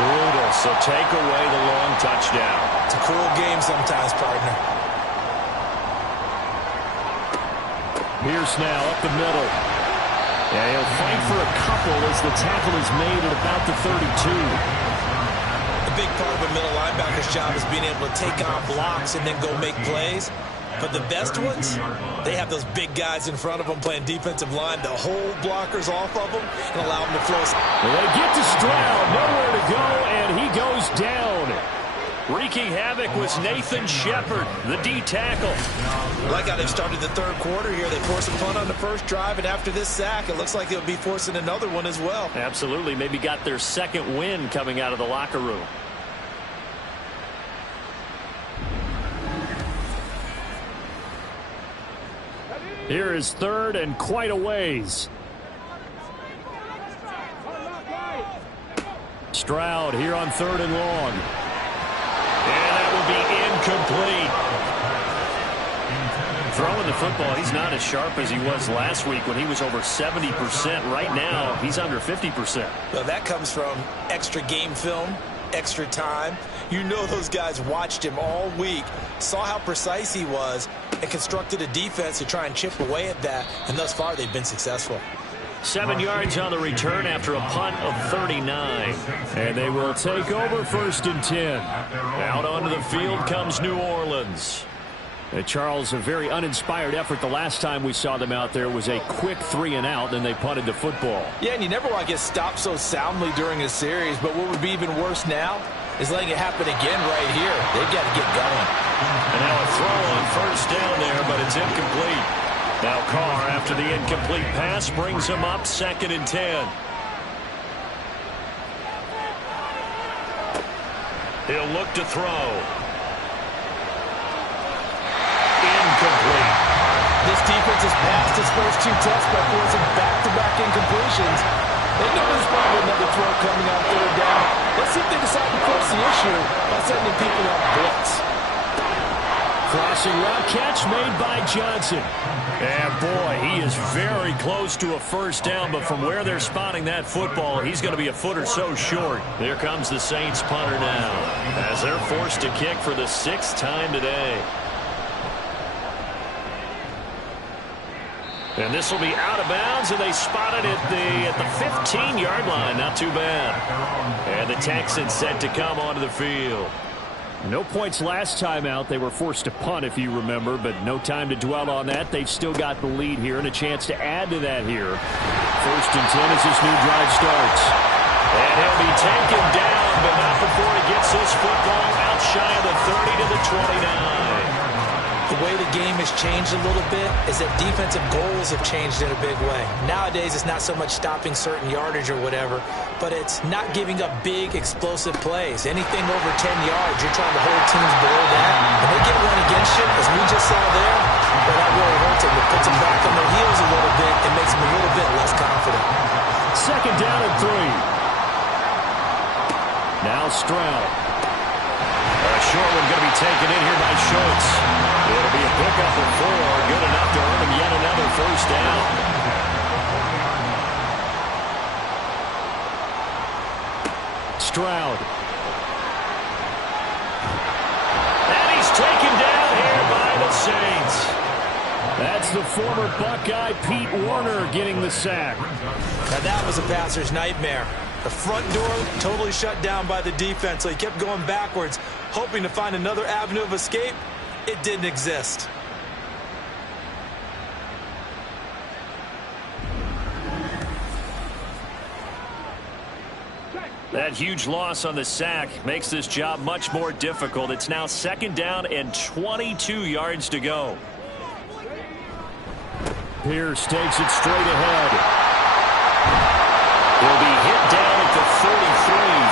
Brutal, so take away the long touchdown. It's a cruel game sometimes, partner. Pierce now up the middle. Yeah, he'll fight for a couple as the tackle is made at about the 32. A big part of a middle linebacker's job is being able to take on blocks and then go make plays. But the best ones, they have those big guys in front of them playing defensive line to hold blockers off of them and allow them to flow. Well, they get to Stroud, nowhere to go, and he goes down. Wreaking havoc was Nathan Shepard, the D tackle. Like how they've started the 3rd quarter here. They force a punt on the first drive, and after this sack, it looks like they'll be forcing another one as well. Absolutely. Maybe got their 2nd win coming out of the locker room. Here is 3rd and quite a ways. Stroud here on 3rd and long. And that will be incomplete. Throwing the football, he's not as sharp as he was last week when he was over 70%. Right now, he's under 50%. Well, that comes from extra game film, extra time. You know those guys watched him all week, saw how precise he was, and constructed a defense to try and chip away at that, and thus far they've been successful. 7 yards on the return after a punt of 39. And they will take over 1st and 10. Out onto the field comes New Orleans. Charles, a very uninspired effort the last time we saw them out there was a quick 3 and out, then they punted the football. Yeah, and you never want to get stopped so soundly during a series, but what would be even worse now is letting it happen again right here. They've got to get going. And now a throw on 1st down there, but it's incomplete. Now Carr, after the incomplete pass, brings him up 2nd and 10. He'll look to throw. Incomplete. This defense has passed its first 2 tests by forcing back-to-back incompletions. They know there's probably another throw coming on 3rd down. Let's see if they decide to force the issue by sending people on blitz. Crossing route catch made by Johnson. And boy, he is very close to a 1st down, but from where they're spotting that football, he's going to be a foot or so short. Here comes the Saints punter now, as they're forced to kick for the 6th time today. And this will be out of bounds, and they spot it at the 15-yard line. Not too bad. And the Texans set to come onto the field. No points last time out. They were forced to punt, if you remember, but no time to dwell on that. They've still got the lead here and a chance to add to that here. 1st and 10 as this new drive starts. And he'll be taken down, but not before he gets this football out shy of the 30 to the 29. The way the game has changed a little bit is that defensive goals have changed in a big way. Nowadays, it's not so much stopping certain yardage or whatever, but it's not giving up big, explosive plays. Anything over 10 yards, you're trying to hold teams below that. And they get one against you, as we just saw there, well, that really hurts them. It puts them back on their heels a little bit and makes them a little bit less confident. 2nd down and 3. Now Stroud. A short one going to be taken in here by Schultz. It'll be a pickup of 4, good enough to earn him yet another 1st down. Stroud. And he's taken down here by the Saints. That's the former Buckeye Pete Werner getting the sack. Now that was a passer's nightmare. The front door totally shut down by the defense, so he kept going backwards, hoping to find another avenue of escape. It didn't exist. That huge loss on the sack makes this job much more difficult. It's now 2nd down and 22 yards to go. Pierce takes it straight ahead. He'll be hit down at the 33,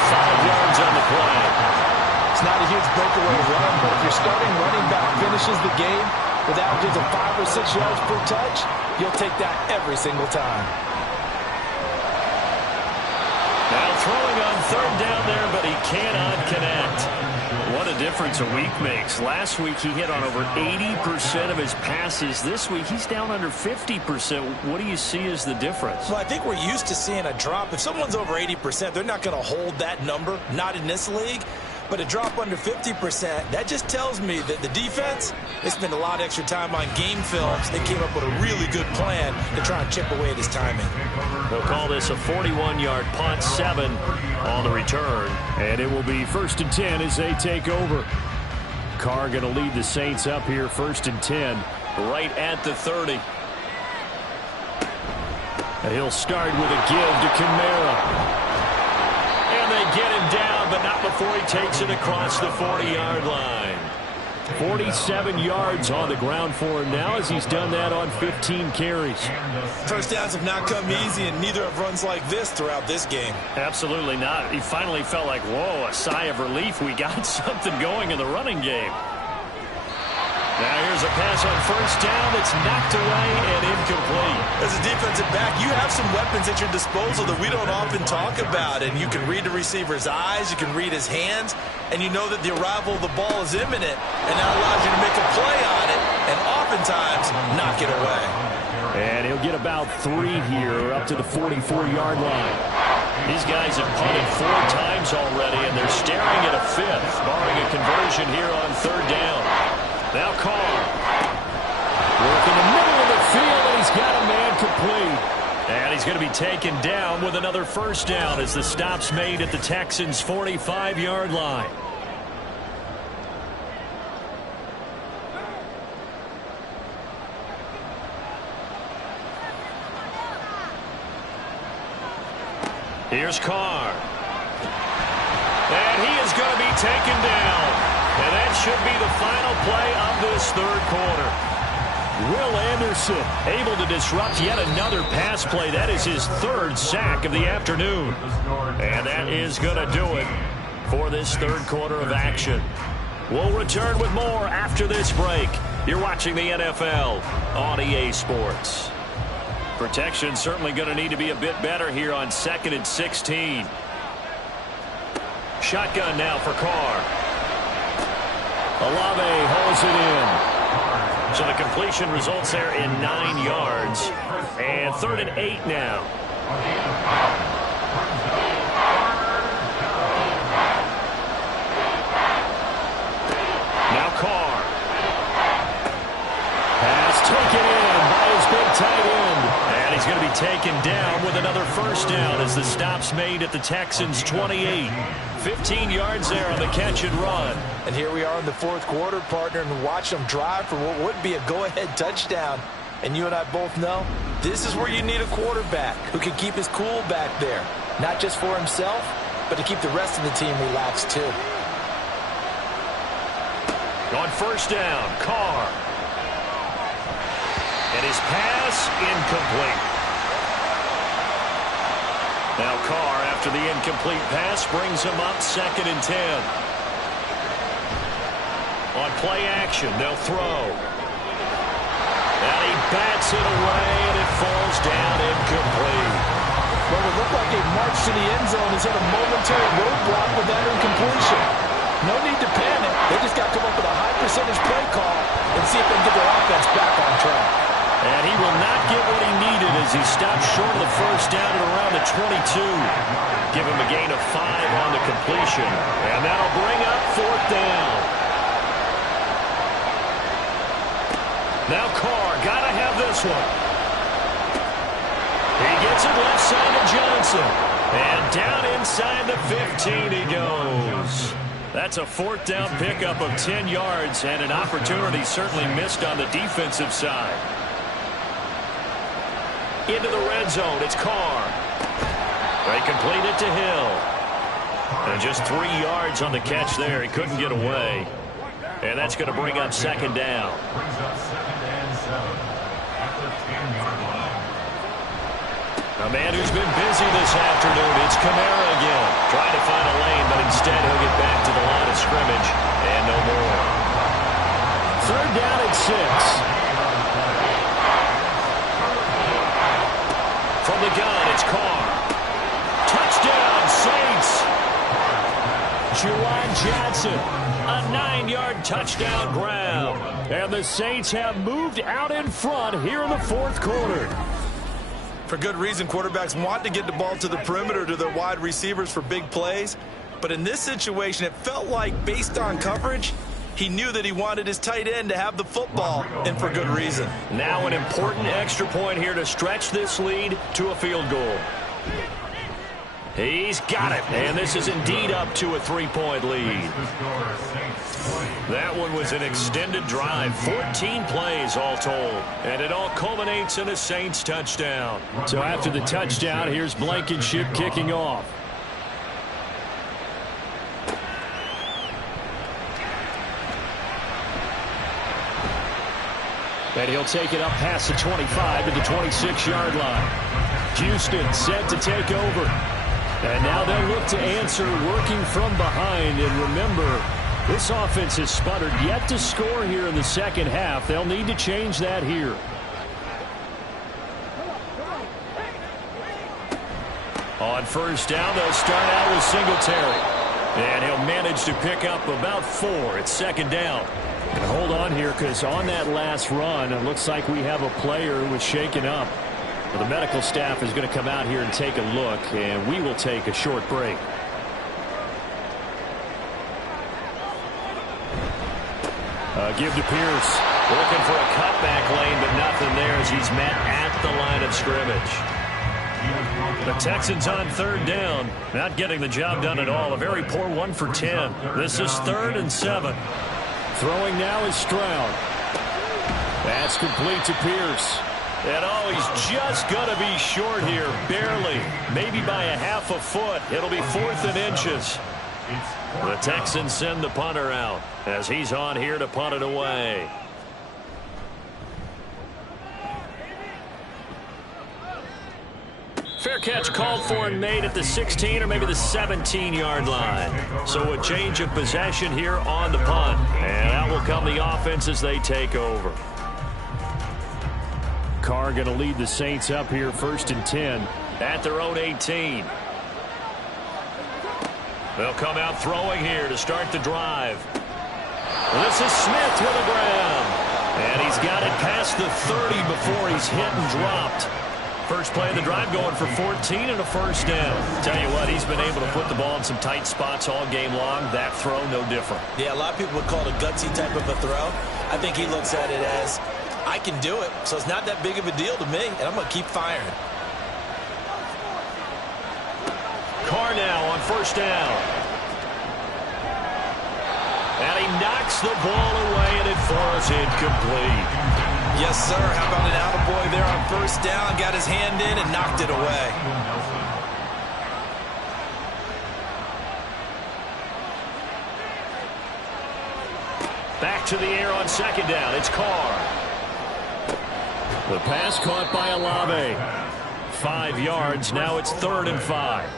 5 yards on the play. It's not a huge breakaway run, but if your starting running back finishes the game with averages of 5 or 6 yards per touch, you'll take that every single time. Now throwing on 3rd down there, but he cannot connect. What a difference a week makes. Last week he hit on over 80% of his passes. This week he's down under 50%. What do you see as the difference? Well, I think we're used to seeing a drop. If someone's over 80%, they're not going to hold that number, not in this league. But a drop under 50%, that just tells me that the defense, they spent a lot of extra time on game films. They came up with a really good plan to try and chip away at his timing. They'll call this a 41-yard punt, 7 on the return. And it will be 1st and 10 as they take over. Carr going to lead the Saints up here, 1st and 10. Right at the 30. And he'll start with a give to Kamara. And they get him down, but not before he takes it across the 40-yard line. 47 yards on the ground for him now as he's done that on 15 carries. First downs have not come easy, and neither have runs like this throughout this game. Absolutely not. He finally felt like, whoa, a sigh of relief. We got something going in the running game. Now here's a pass on 1st down that's knocked away and incomplete. As a defensive back, you have some weapons at your disposal that we don't often talk about. And you can read the receiver's eyes, you can read his hands, and you know that the arrival of the ball is imminent. And that allows you to make a play on it and oftentimes knock it away. And he'll get about 3 here up to the 44-yard line. These guys have punted 4 times already, and they're staring at a 5th, barring a conversion here on 3rd down. Now Carr. Work in the middle of the field, and he's got a man complete. And he's going to be taken down with another 1st down as the stop's made at the Texans' 45-yard line. Here's Carr. And he is going to be taken down. And that should be the final play of this 3rd quarter. Will Anderson able to disrupt yet another pass play. That is his 3rd sack of the afternoon. And that is going to do it for this 3rd quarter of action. We'll return with more after this break. You're watching the NFL on EA Sports. Protection certainly going to need to be a bit better here on 2nd and 16. Shotgun now for Carr. Olave holds it in. So the completion results there in 9 yards. And 3rd and 8 now. Now Carr. Pass taken in by his big tight end. taken down with another first down as the stop's made at the Texans' 28. 15 yards there on the catch and run. And here we are in the fourth quarter, partner, and watch them drive for what would be a go-ahead touchdown. And you and I both know this is where you need a quarterback who can keep his cool back there. Not just for himself, but to keep the rest of the team relaxed too. On first down, Carr. And his pass incomplete. Now Carr, after the incomplete pass, brings him up 2nd and 10. On play action, they'll throw. And he bats it away, and it falls down incomplete. Well, it looked like a march to the end zone is in a momentary roadblock with that incompletion. No need to panic. They just got to come up with a high percentage play call and see if they can get their offense back on track. And he will not get what he needed as he stopped short of the first down at around the 22. Give him a gain of 5 on the completion. And that'll bring up 4th down. Now Carr, gotta have this one. He gets it left side to Johnson. And down inside the 15 he goes. That's a 4th down pickup of 10 yards and an opportunity certainly missed on the defensive side. Into the red zone, it's Carr. They complete it to Hill. And just 3 yards on the catch there. He couldn't get away. And that's going to bring up 2nd down. Brings up 2nd and 7 at the 10-yard line. A man who's been busy this afternoon, it's Kamara again. Trying to find a lane, but instead he'll get back to the line of scrimmage. And no more. 3rd down and 6. From the gun, it's Carr. Touchdown, Saints. Juwan Johnson, a 9-yard touchdown grab. And the Saints have moved out in front here in the 4th quarter. For good reason, quarterbacks want to get the ball to the perimeter to their wide receivers for big plays. But in this situation, it felt like, based on coverage, he knew that he wanted his tight end to have the football, and for good reason. Now an important extra point here to stretch this lead to a field goal. He's got it, and this is indeed up to a 3-point lead. That one was an extended drive, 14 plays all told, and it all culminates in a Saints touchdown. So after the touchdown, here's Blankenship kicking off. And he'll take it up past the 25 to the 26-yard line. Houston set to take over. And now they'll look to answer working from behind. And remember, this offense has sputtered yet to score here in the second half. They'll need to change that here. On first down, they'll start out with Singletary. And he'll manage to pick up about 4. It's 2nd down. And hold on here, because on that last run, it looks like we have a player who was shaken up. Well, the medical staff is going to come out here and take a look, and we will take a short break. Give to Pierce. Looking for a cutback lane, but nothing there as he's met at the line of scrimmage. The Texans on 3rd down. Not getting the job done at all. A very poor 1 for 10. This is 3rd and 7. Throwing now is Stroud. That's complete to Pierce. And oh, he's just going to be short here, barely. Maybe by a half a foot. It'll be 4th and inches. The Texans send the punter out as he's on here to punt it away. Fair catch called for and made at the 16 or maybe the 17-yard line. So a change of possession here on the punt. And out will come the offense as they take over. Carr going to lead the Saints up here 1st and 10 at their own 18. They'll come out throwing here to start the drive. This is Smith with a grab. And he's got it past the 30 before he's hit and dropped. First play of the drive going for 14 and a first down. Tell you what, he's been able to put the ball in some tight spots all game long. That throw, no different. Yeah, a lot of people would call it a gutsy type of a throw. I think he looks at it as, I can do it, so it's not that big of a deal to me, and I'm going to keep firing. Carr now on first down. And he knocks the ball away, and it falls incomplete. Yes, sir. How about an attaboy there on first down? Got his hand in and knocked it away. Back to the air on second down. It's Carr. The pass caught by Olave. 5 yards. Now it's 3rd and 5.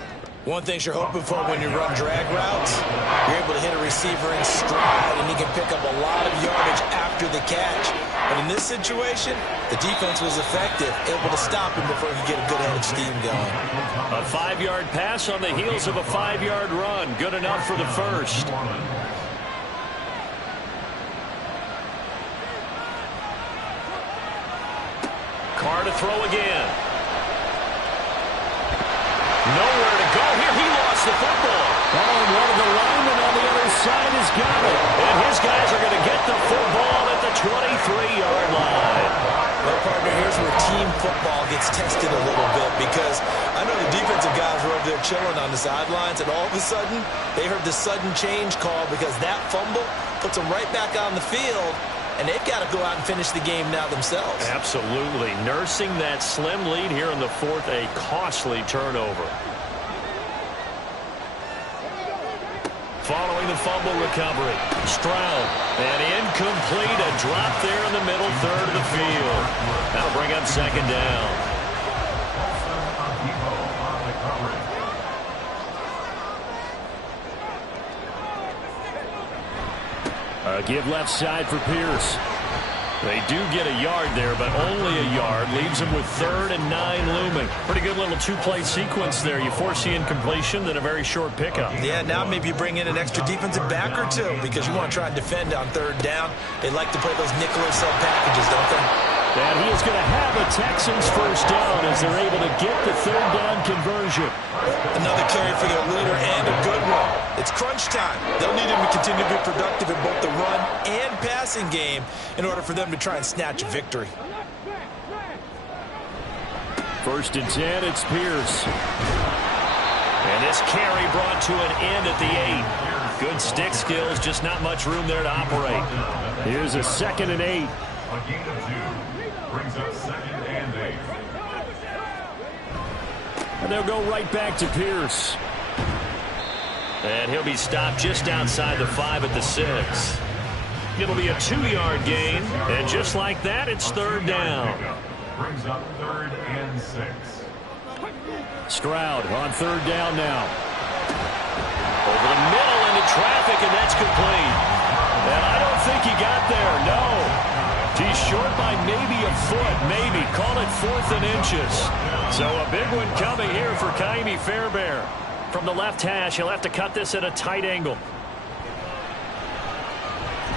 One thing you're hoping for when you run drag routes, you're able to hit a receiver in stride, and he can pick up a lot of yardage after the catch. But in this situation, the defense was effective, able to stop him before he could get a good head of steam going. A 5-yard pass on the heels of a 5-yard run. Good enough for the first. Carr to throw again. Nowhere to go here. He lost the football. Oh, and one of the linemen on the other side has got it. And his guys are going to get the football at the 23-yard line. Well, partner, here's where team football gets tested a little bit, because I know the defensive guys were over there chilling on the sidelines, and all of a sudden, they heard the sudden change call because that fumble puts them right back on the field, and they've got to go out and finish the game now themselves. Absolutely. Nursing that slim lead here in the 4th, a costly turnover. Following the fumble recovery, Stroud, and incomplete, a drop there in the middle 3rd of the field. That'll bring up 2nd down. Give left side for Pierce. They do get a yard there, but only a yard. Leaves them with 3rd and 9 looming. Pretty good little 2-play sequence there. You force the incompletion, then a very short pickup. Yeah, now maybe you bring in an extra defensive back or two, because you want to try and defend on 3rd down. They like to play those nickel or sub packages, don't they? And he is going to have the Texans first down as they're able to get the 3rd down conversion. Another carry for their leader, and a good one. It's crunch time. They'll need him to continue to be productive in both the run and passing game in order for them to try and snatch a victory. 1st and 10, it's Pierce. And this carry brought to an end at the 8. Good stick skills, just not much room there to operate. Here's a 2nd and 8. A gain of 2 brings up 2nd and 8. And they'll go right back to Pierce. And he'll be stopped just outside the 5 at the 6. It'll be a 2-yard gain, and just like that, it's 3rd down. Brings up 3rd and 6. Stroud on 3rd down now. Over the middle into traffic, and that's complete. And I don't think he got there, no. He's short by maybe a foot, maybe. Call it 4th and inches. So a big one coming here for Kaimi Fairbairn. From the left hash, he'll have to cut this at a tight angle.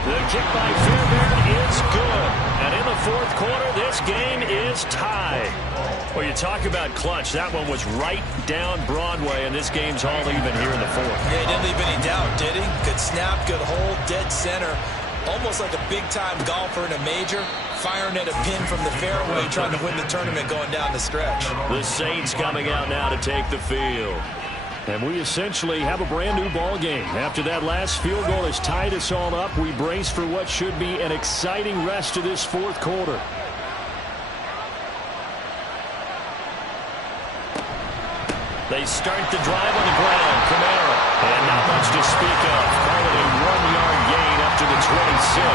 The kick by Fairbairn is good. And in the 4th quarter, this game is tied. Well, you talk about clutch. That one was right down Broadway, and this game's all even here in the 4th. Yeah, he didn't leave any doubt, did he? Good snap, good hold, dead center. Almost like a big-time golfer in a major, firing at a pin from the fairway, trying to win the tournament going down the stretch. The Saints coming out now to take the field. And we essentially have a brand-new ball game. After that last field goal has tied us all up, we brace for what should be an exciting rest of this 4th quarter. They start the drive on the ground. Kamara. And not much to speak of. Call it a 1-yard gain up to the 26.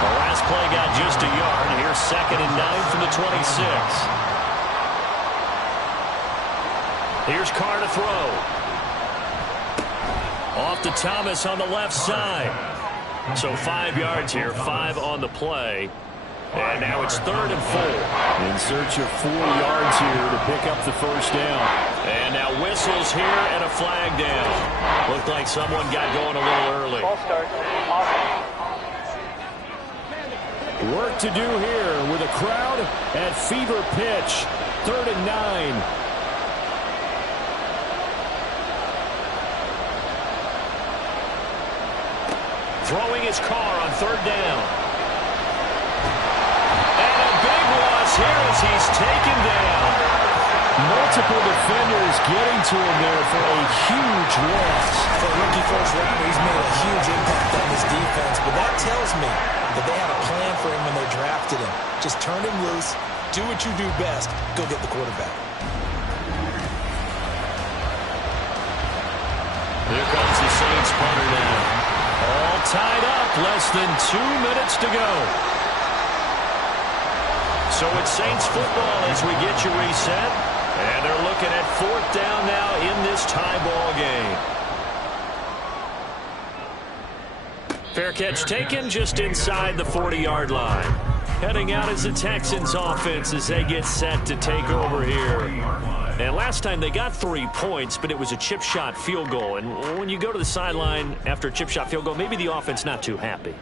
The last play got just a yard. Here's 2nd and 9 from the 26. Here's Carr to throw. Off to Thomas on the left side. So 5 yards here, 5 on the play. And now it's 3rd and 4. In search of 4 yards here to pick up the first down. And now whistles here and a flag down. Looked like someone got going a little early. Ball start. Work to do here with a crowd at fever pitch. 3rd and 9. Throwing his Carr on 3rd down. And a big loss here as he's taken down. multiple defenders getting to him there for a huge loss. For a rookie first rounder, he's made a huge impact on this defense, but that tells me that they had a plan for him when they drafted him. Just turn him loose, do what you do best, go get the quarterback. Here comes the Saints punter now. All tied up, less than 2 minutes to go. So it's Saints football as we get you reset. And they're looking at 4th down now in this tie ball game. Fair catch taken just inside the 40-yard line. Heading out is the Texans offense as they get set to take over here. And last time they got 3 points, but it was a chip shot field goal. And when you go to the sideline after a chip shot field goal, maybe the offense not too happy.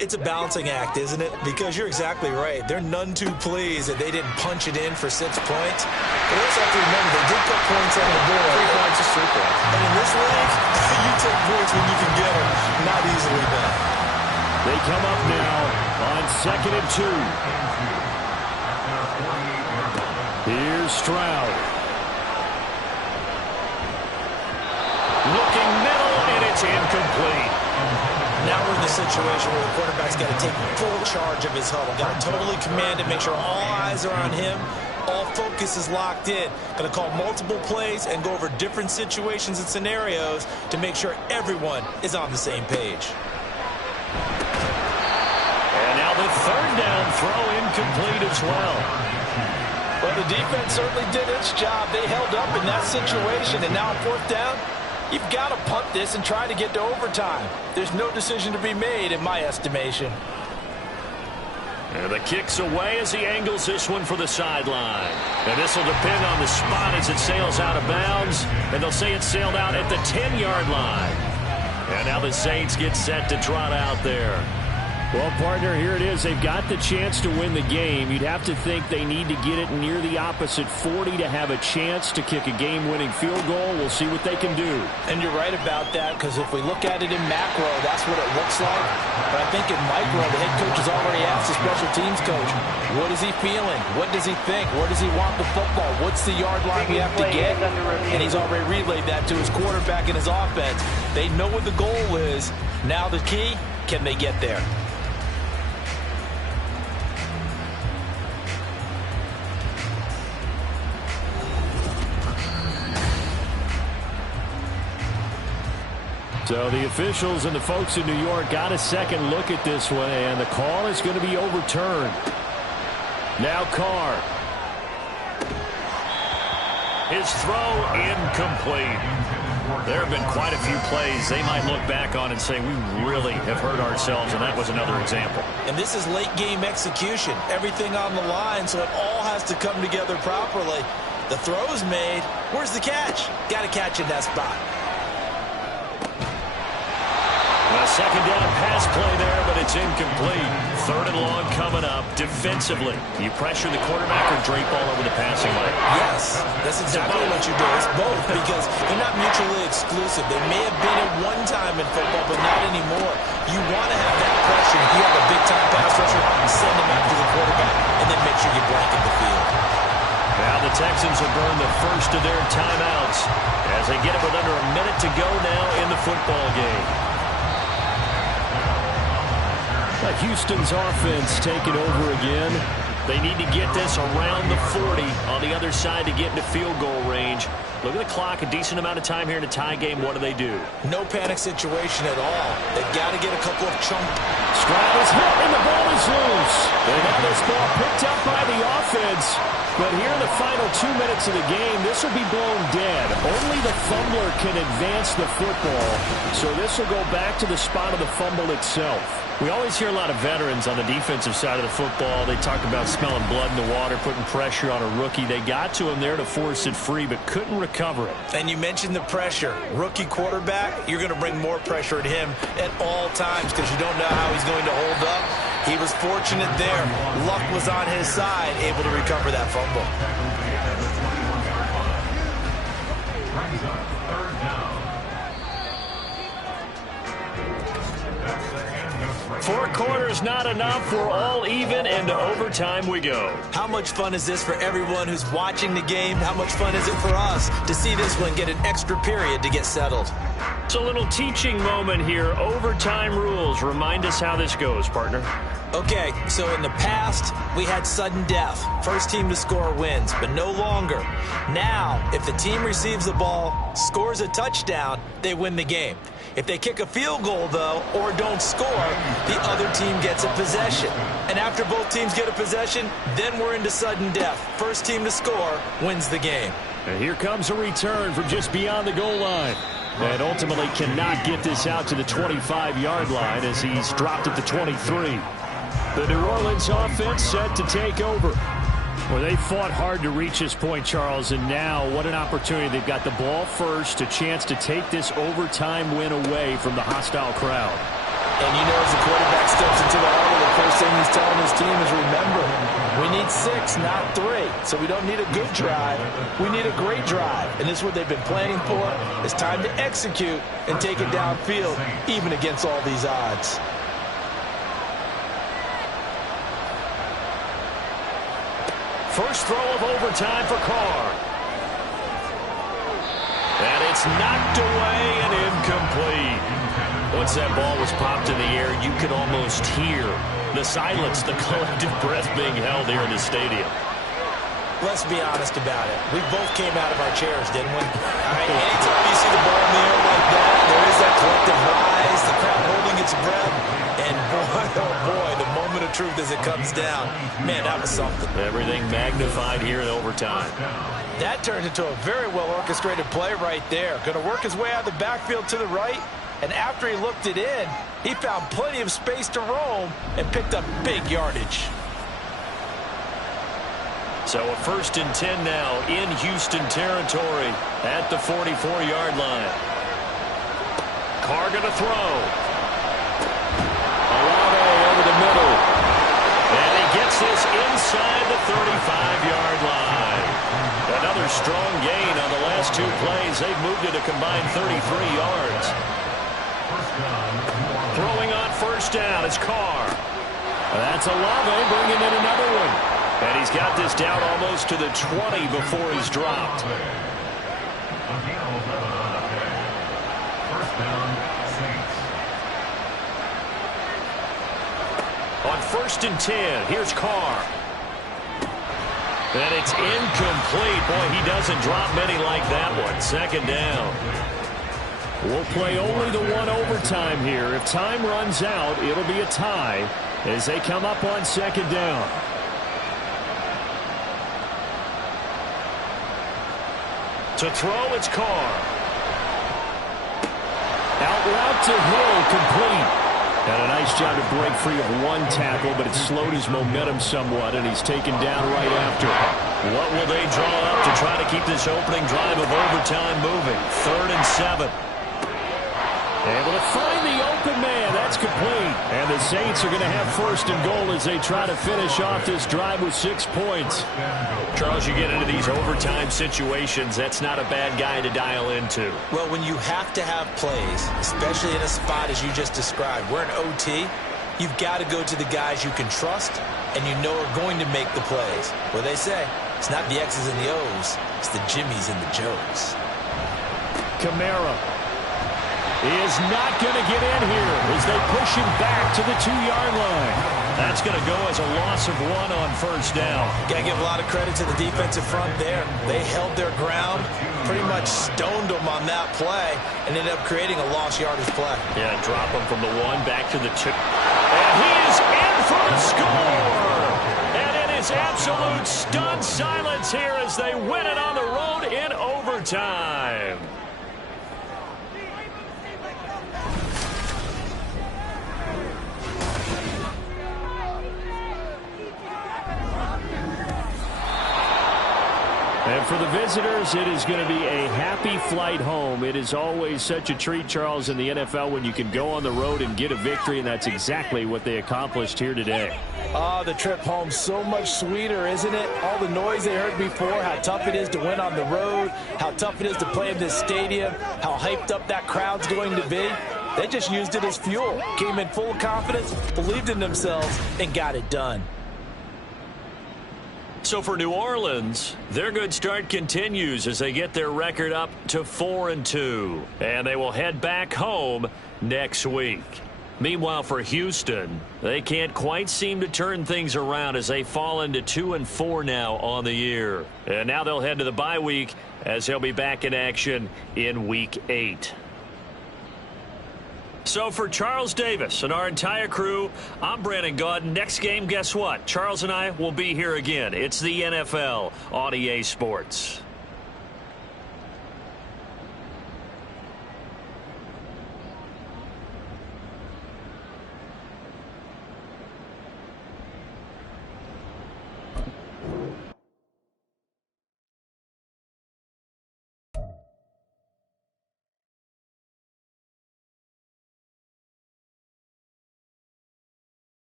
It's a balancing act, isn't it? Because you're exactly right. They're none too pleased that they didn't punch it in for 6 points. But also have to remember, they did put points on the board. 3 points is 3 points. And in this league, you take points when you can get them. Not easily done. They come up now on 2nd and 2. Here's Stroud. Looking middle, and it's incomplete. Now we're in the situation where the quarterback's got to take full charge of his huddle. Got to totally command it, make sure all eyes are on him. All focus is locked in. Going to call multiple plays and go over different situations and scenarios to make sure everyone is on the same page. And now the 3rd down throw incomplete as well. Well, the defense certainly did its job. They held up in that situation, and now on 4th down, you've got to punt this and try to get to overtime. There's no decision to be made in my estimation. And the kick's away as he angles this one for the sideline. And this will depend on the spot as it sails out of bounds. And they'll say it sailed out at the 10-yard line. And now the Saints get set to trot out there. Well, partner, here it is. They've got the chance to win the game. You'd have to think they need to get it near the opposite 40 to have a chance to kick a game-winning field goal. We'll see what they can do. And you're right about that, because if we look at it in macro, that's what it looks like. But I think in micro, the head coach has already asked the special teams coach, what is he feeling? What does he think? Where does he want the football? What's the yard line we have to get? And he's already relayed that to his quarterback and his offense. They know what the goal is. Now the key, can they get there? So the officials and the folks in New York got a second look at this one, and the call is going to be overturned. Now Carr. His throw incomplete. There have been quite a few plays they might look back on and say, we really have hurt ourselves, and that was another example. And this is late game execution. Everything on the line, so it all has to come together properly. The throw's made. Where's the catch? Got to catch in that spot. A second down pass play there, but it's incomplete. 3rd and long coming up. Defensively, you pressure the quarterback or drape all over the passing lane? Yes, that's exactly what you do. It's both, because they're not mutually exclusive. They may have been at one time in football, but not anymore. You want to have that pressure. If you have a big-time pass rusher, send him after the quarterback, and then make sure you blanket the field. Now the Texans will burn the first of their timeouts as they get it with under a minute to go now in the football game. Houston's offense taking over again. They need to get this around the 40 on the other side to get into field goal range. Look at the clock, a decent amount of time here in a tie game. What do? No panic situation at all. They've got to get a couple of chunk. Stroud is hit, and the ball is loose. And now this ball picked up by the offense. But here in the final 2 minutes of the game, this will be blown dead. Only the fumbler can advance the football. So this will go back to the spot of the fumble itself. We always hear a lot of veterans on the defensive side of the football. They talk about smelling blood in the water, putting pressure on a rookie. They got to him there to force it free, but couldn't recover it. And you mentioned the pressure. Rookie quarterback, you're going to bring more pressure at him at all times because you don't know how he's going to hold up. He was fortunate there. Luck was on his side, able to recover that fumble. Brings up 3rd down. That's the end of 4 quarters not enough. We're all even, and to overtime we go. How much fun is this for everyone who's watching the game? How much fun is it for us to see this one get an extra period to get settled? It's a little teaching moment here. Overtime rules. Remind us how this goes, partner. Okay, so in the past, we had sudden death. First team to score wins, but no longer. Now, if the team receives the ball, scores a touchdown, they win the game. If they kick a field goal, though, or don't score, the other team gets a possession. And after both teams get a possession, then we're into sudden death. First team to score wins the game. And here comes a return from just beyond the goal line. And ultimately cannot get this out to the 25-yard line as he's dropped at the 23. The New Orleans offense set to take over. Well, they fought hard to reach this point, Charles, and now what an opportunity. They've got the ball first, a chance to take this overtime win away from the hostile crowd. And you know, as the quarterback steps into the huddle, the first thing he's telling his team is, remember, we need 6, not 3. So we don't need a good drive. We need a great drive. And this is what they've been planning for. It's time to execute and take it downfield, even against all these odds. First throw of overtime for Carr. And it's knocked away and incomplete. Once that ball was popped in the air, you could almost hear the silence, the collective breath being held here in the stadium. Let's be honest about it. We both came out of our chairs, didn't we? All right, anytime you see the ball in the air like that, there is that collective rise, the crowd holding its breath. And boy, oh boy, the moment of truth as it comes down. Man, that was something. Everything magnified here in overtime. That turned into a very well-orchestrated play right there. Going to work his way out of the backfield to the right. And after he looked it in, he found plenty of space to roam and picked up big yardage. So a 1st and 10 now in Houston territory at the 44-yard line. Carr going to throw. Olave over the middle. And he gets this inside the 35-yard line. Another strong gain on the last 2 plays. They've moved it a combined 33 yards. Throwing on 1st down is Carr. That's Olave bringing in another one. And he's got this down almost to the 20 before he's dropped. On 1st and 10, here's Carr. And it's incomplete. Boy, he doesn't drop many like that one. 2nd down. We'll play only the 1 overtime here. If time runs out, it'll be a tie as they come up on 2nd down. To throw, it's Carr. Out route to Hill, complete. And a nice job to break free of 1 tackle, but it slowed his momentum somewhat, and he's taken down right after. What will they draw up to try to keep this opening drive of overtime moving? 3rd and 7. Able to find the open man. That's complete. And the Saints are going to have 1st and goal as they try to finish off this drive with 6 points. Charles, you get into these overtime situations, that's not a bad guy to dial into. Well, when you have to have plays, especially in a spot as you just described, we're in OT, you've got to go to the guys you can trust and you know are going to make the plays. What they say, it's not the X's and the O's, it's the Jimmies and the Joes. Kamara is not going to get in here as they push him back to the 2-yard line. That's going to go as a loss of 1 on 1st down. Got to give a lot of credit to the defensive front there. They held their ground, pretty much stoned them on that play, and ended up creating a lost yardage play. Yeah, drop him from the 1 back to the 2. And he is in for a score! And it is absolute stunned silence here as they win it on the road in overtime. And for the visitors, it is going to be a happy flight home. It is always such a treat, Charles, in the NFL when you can go on the road and get a victory, and that's exactly what they accomplished here today. Oh, the trip home so much sweeter, isn't it? All the noise they heard before, how tough it is to win on the road, how tough it is to play in this stadium, how hyped up that crowd's going to be. They just used it as fuel. Came in full of confidence, believed in themselves, and got it done. So for New Orleans, their good start continues as they get their record up to 4-2. And they will head back home next week. Meanwhile, for Houston, they can't quite seem to turn things around as they fall into 2-4 now on the year. And now they'll head to the bye week as they'll be back in action in Week 8. So for Charles Davis and our entire crew, I'm Brandon Gaudin. Next game, guess what? Charles and I will be here again. It's the NFL on EA Sports.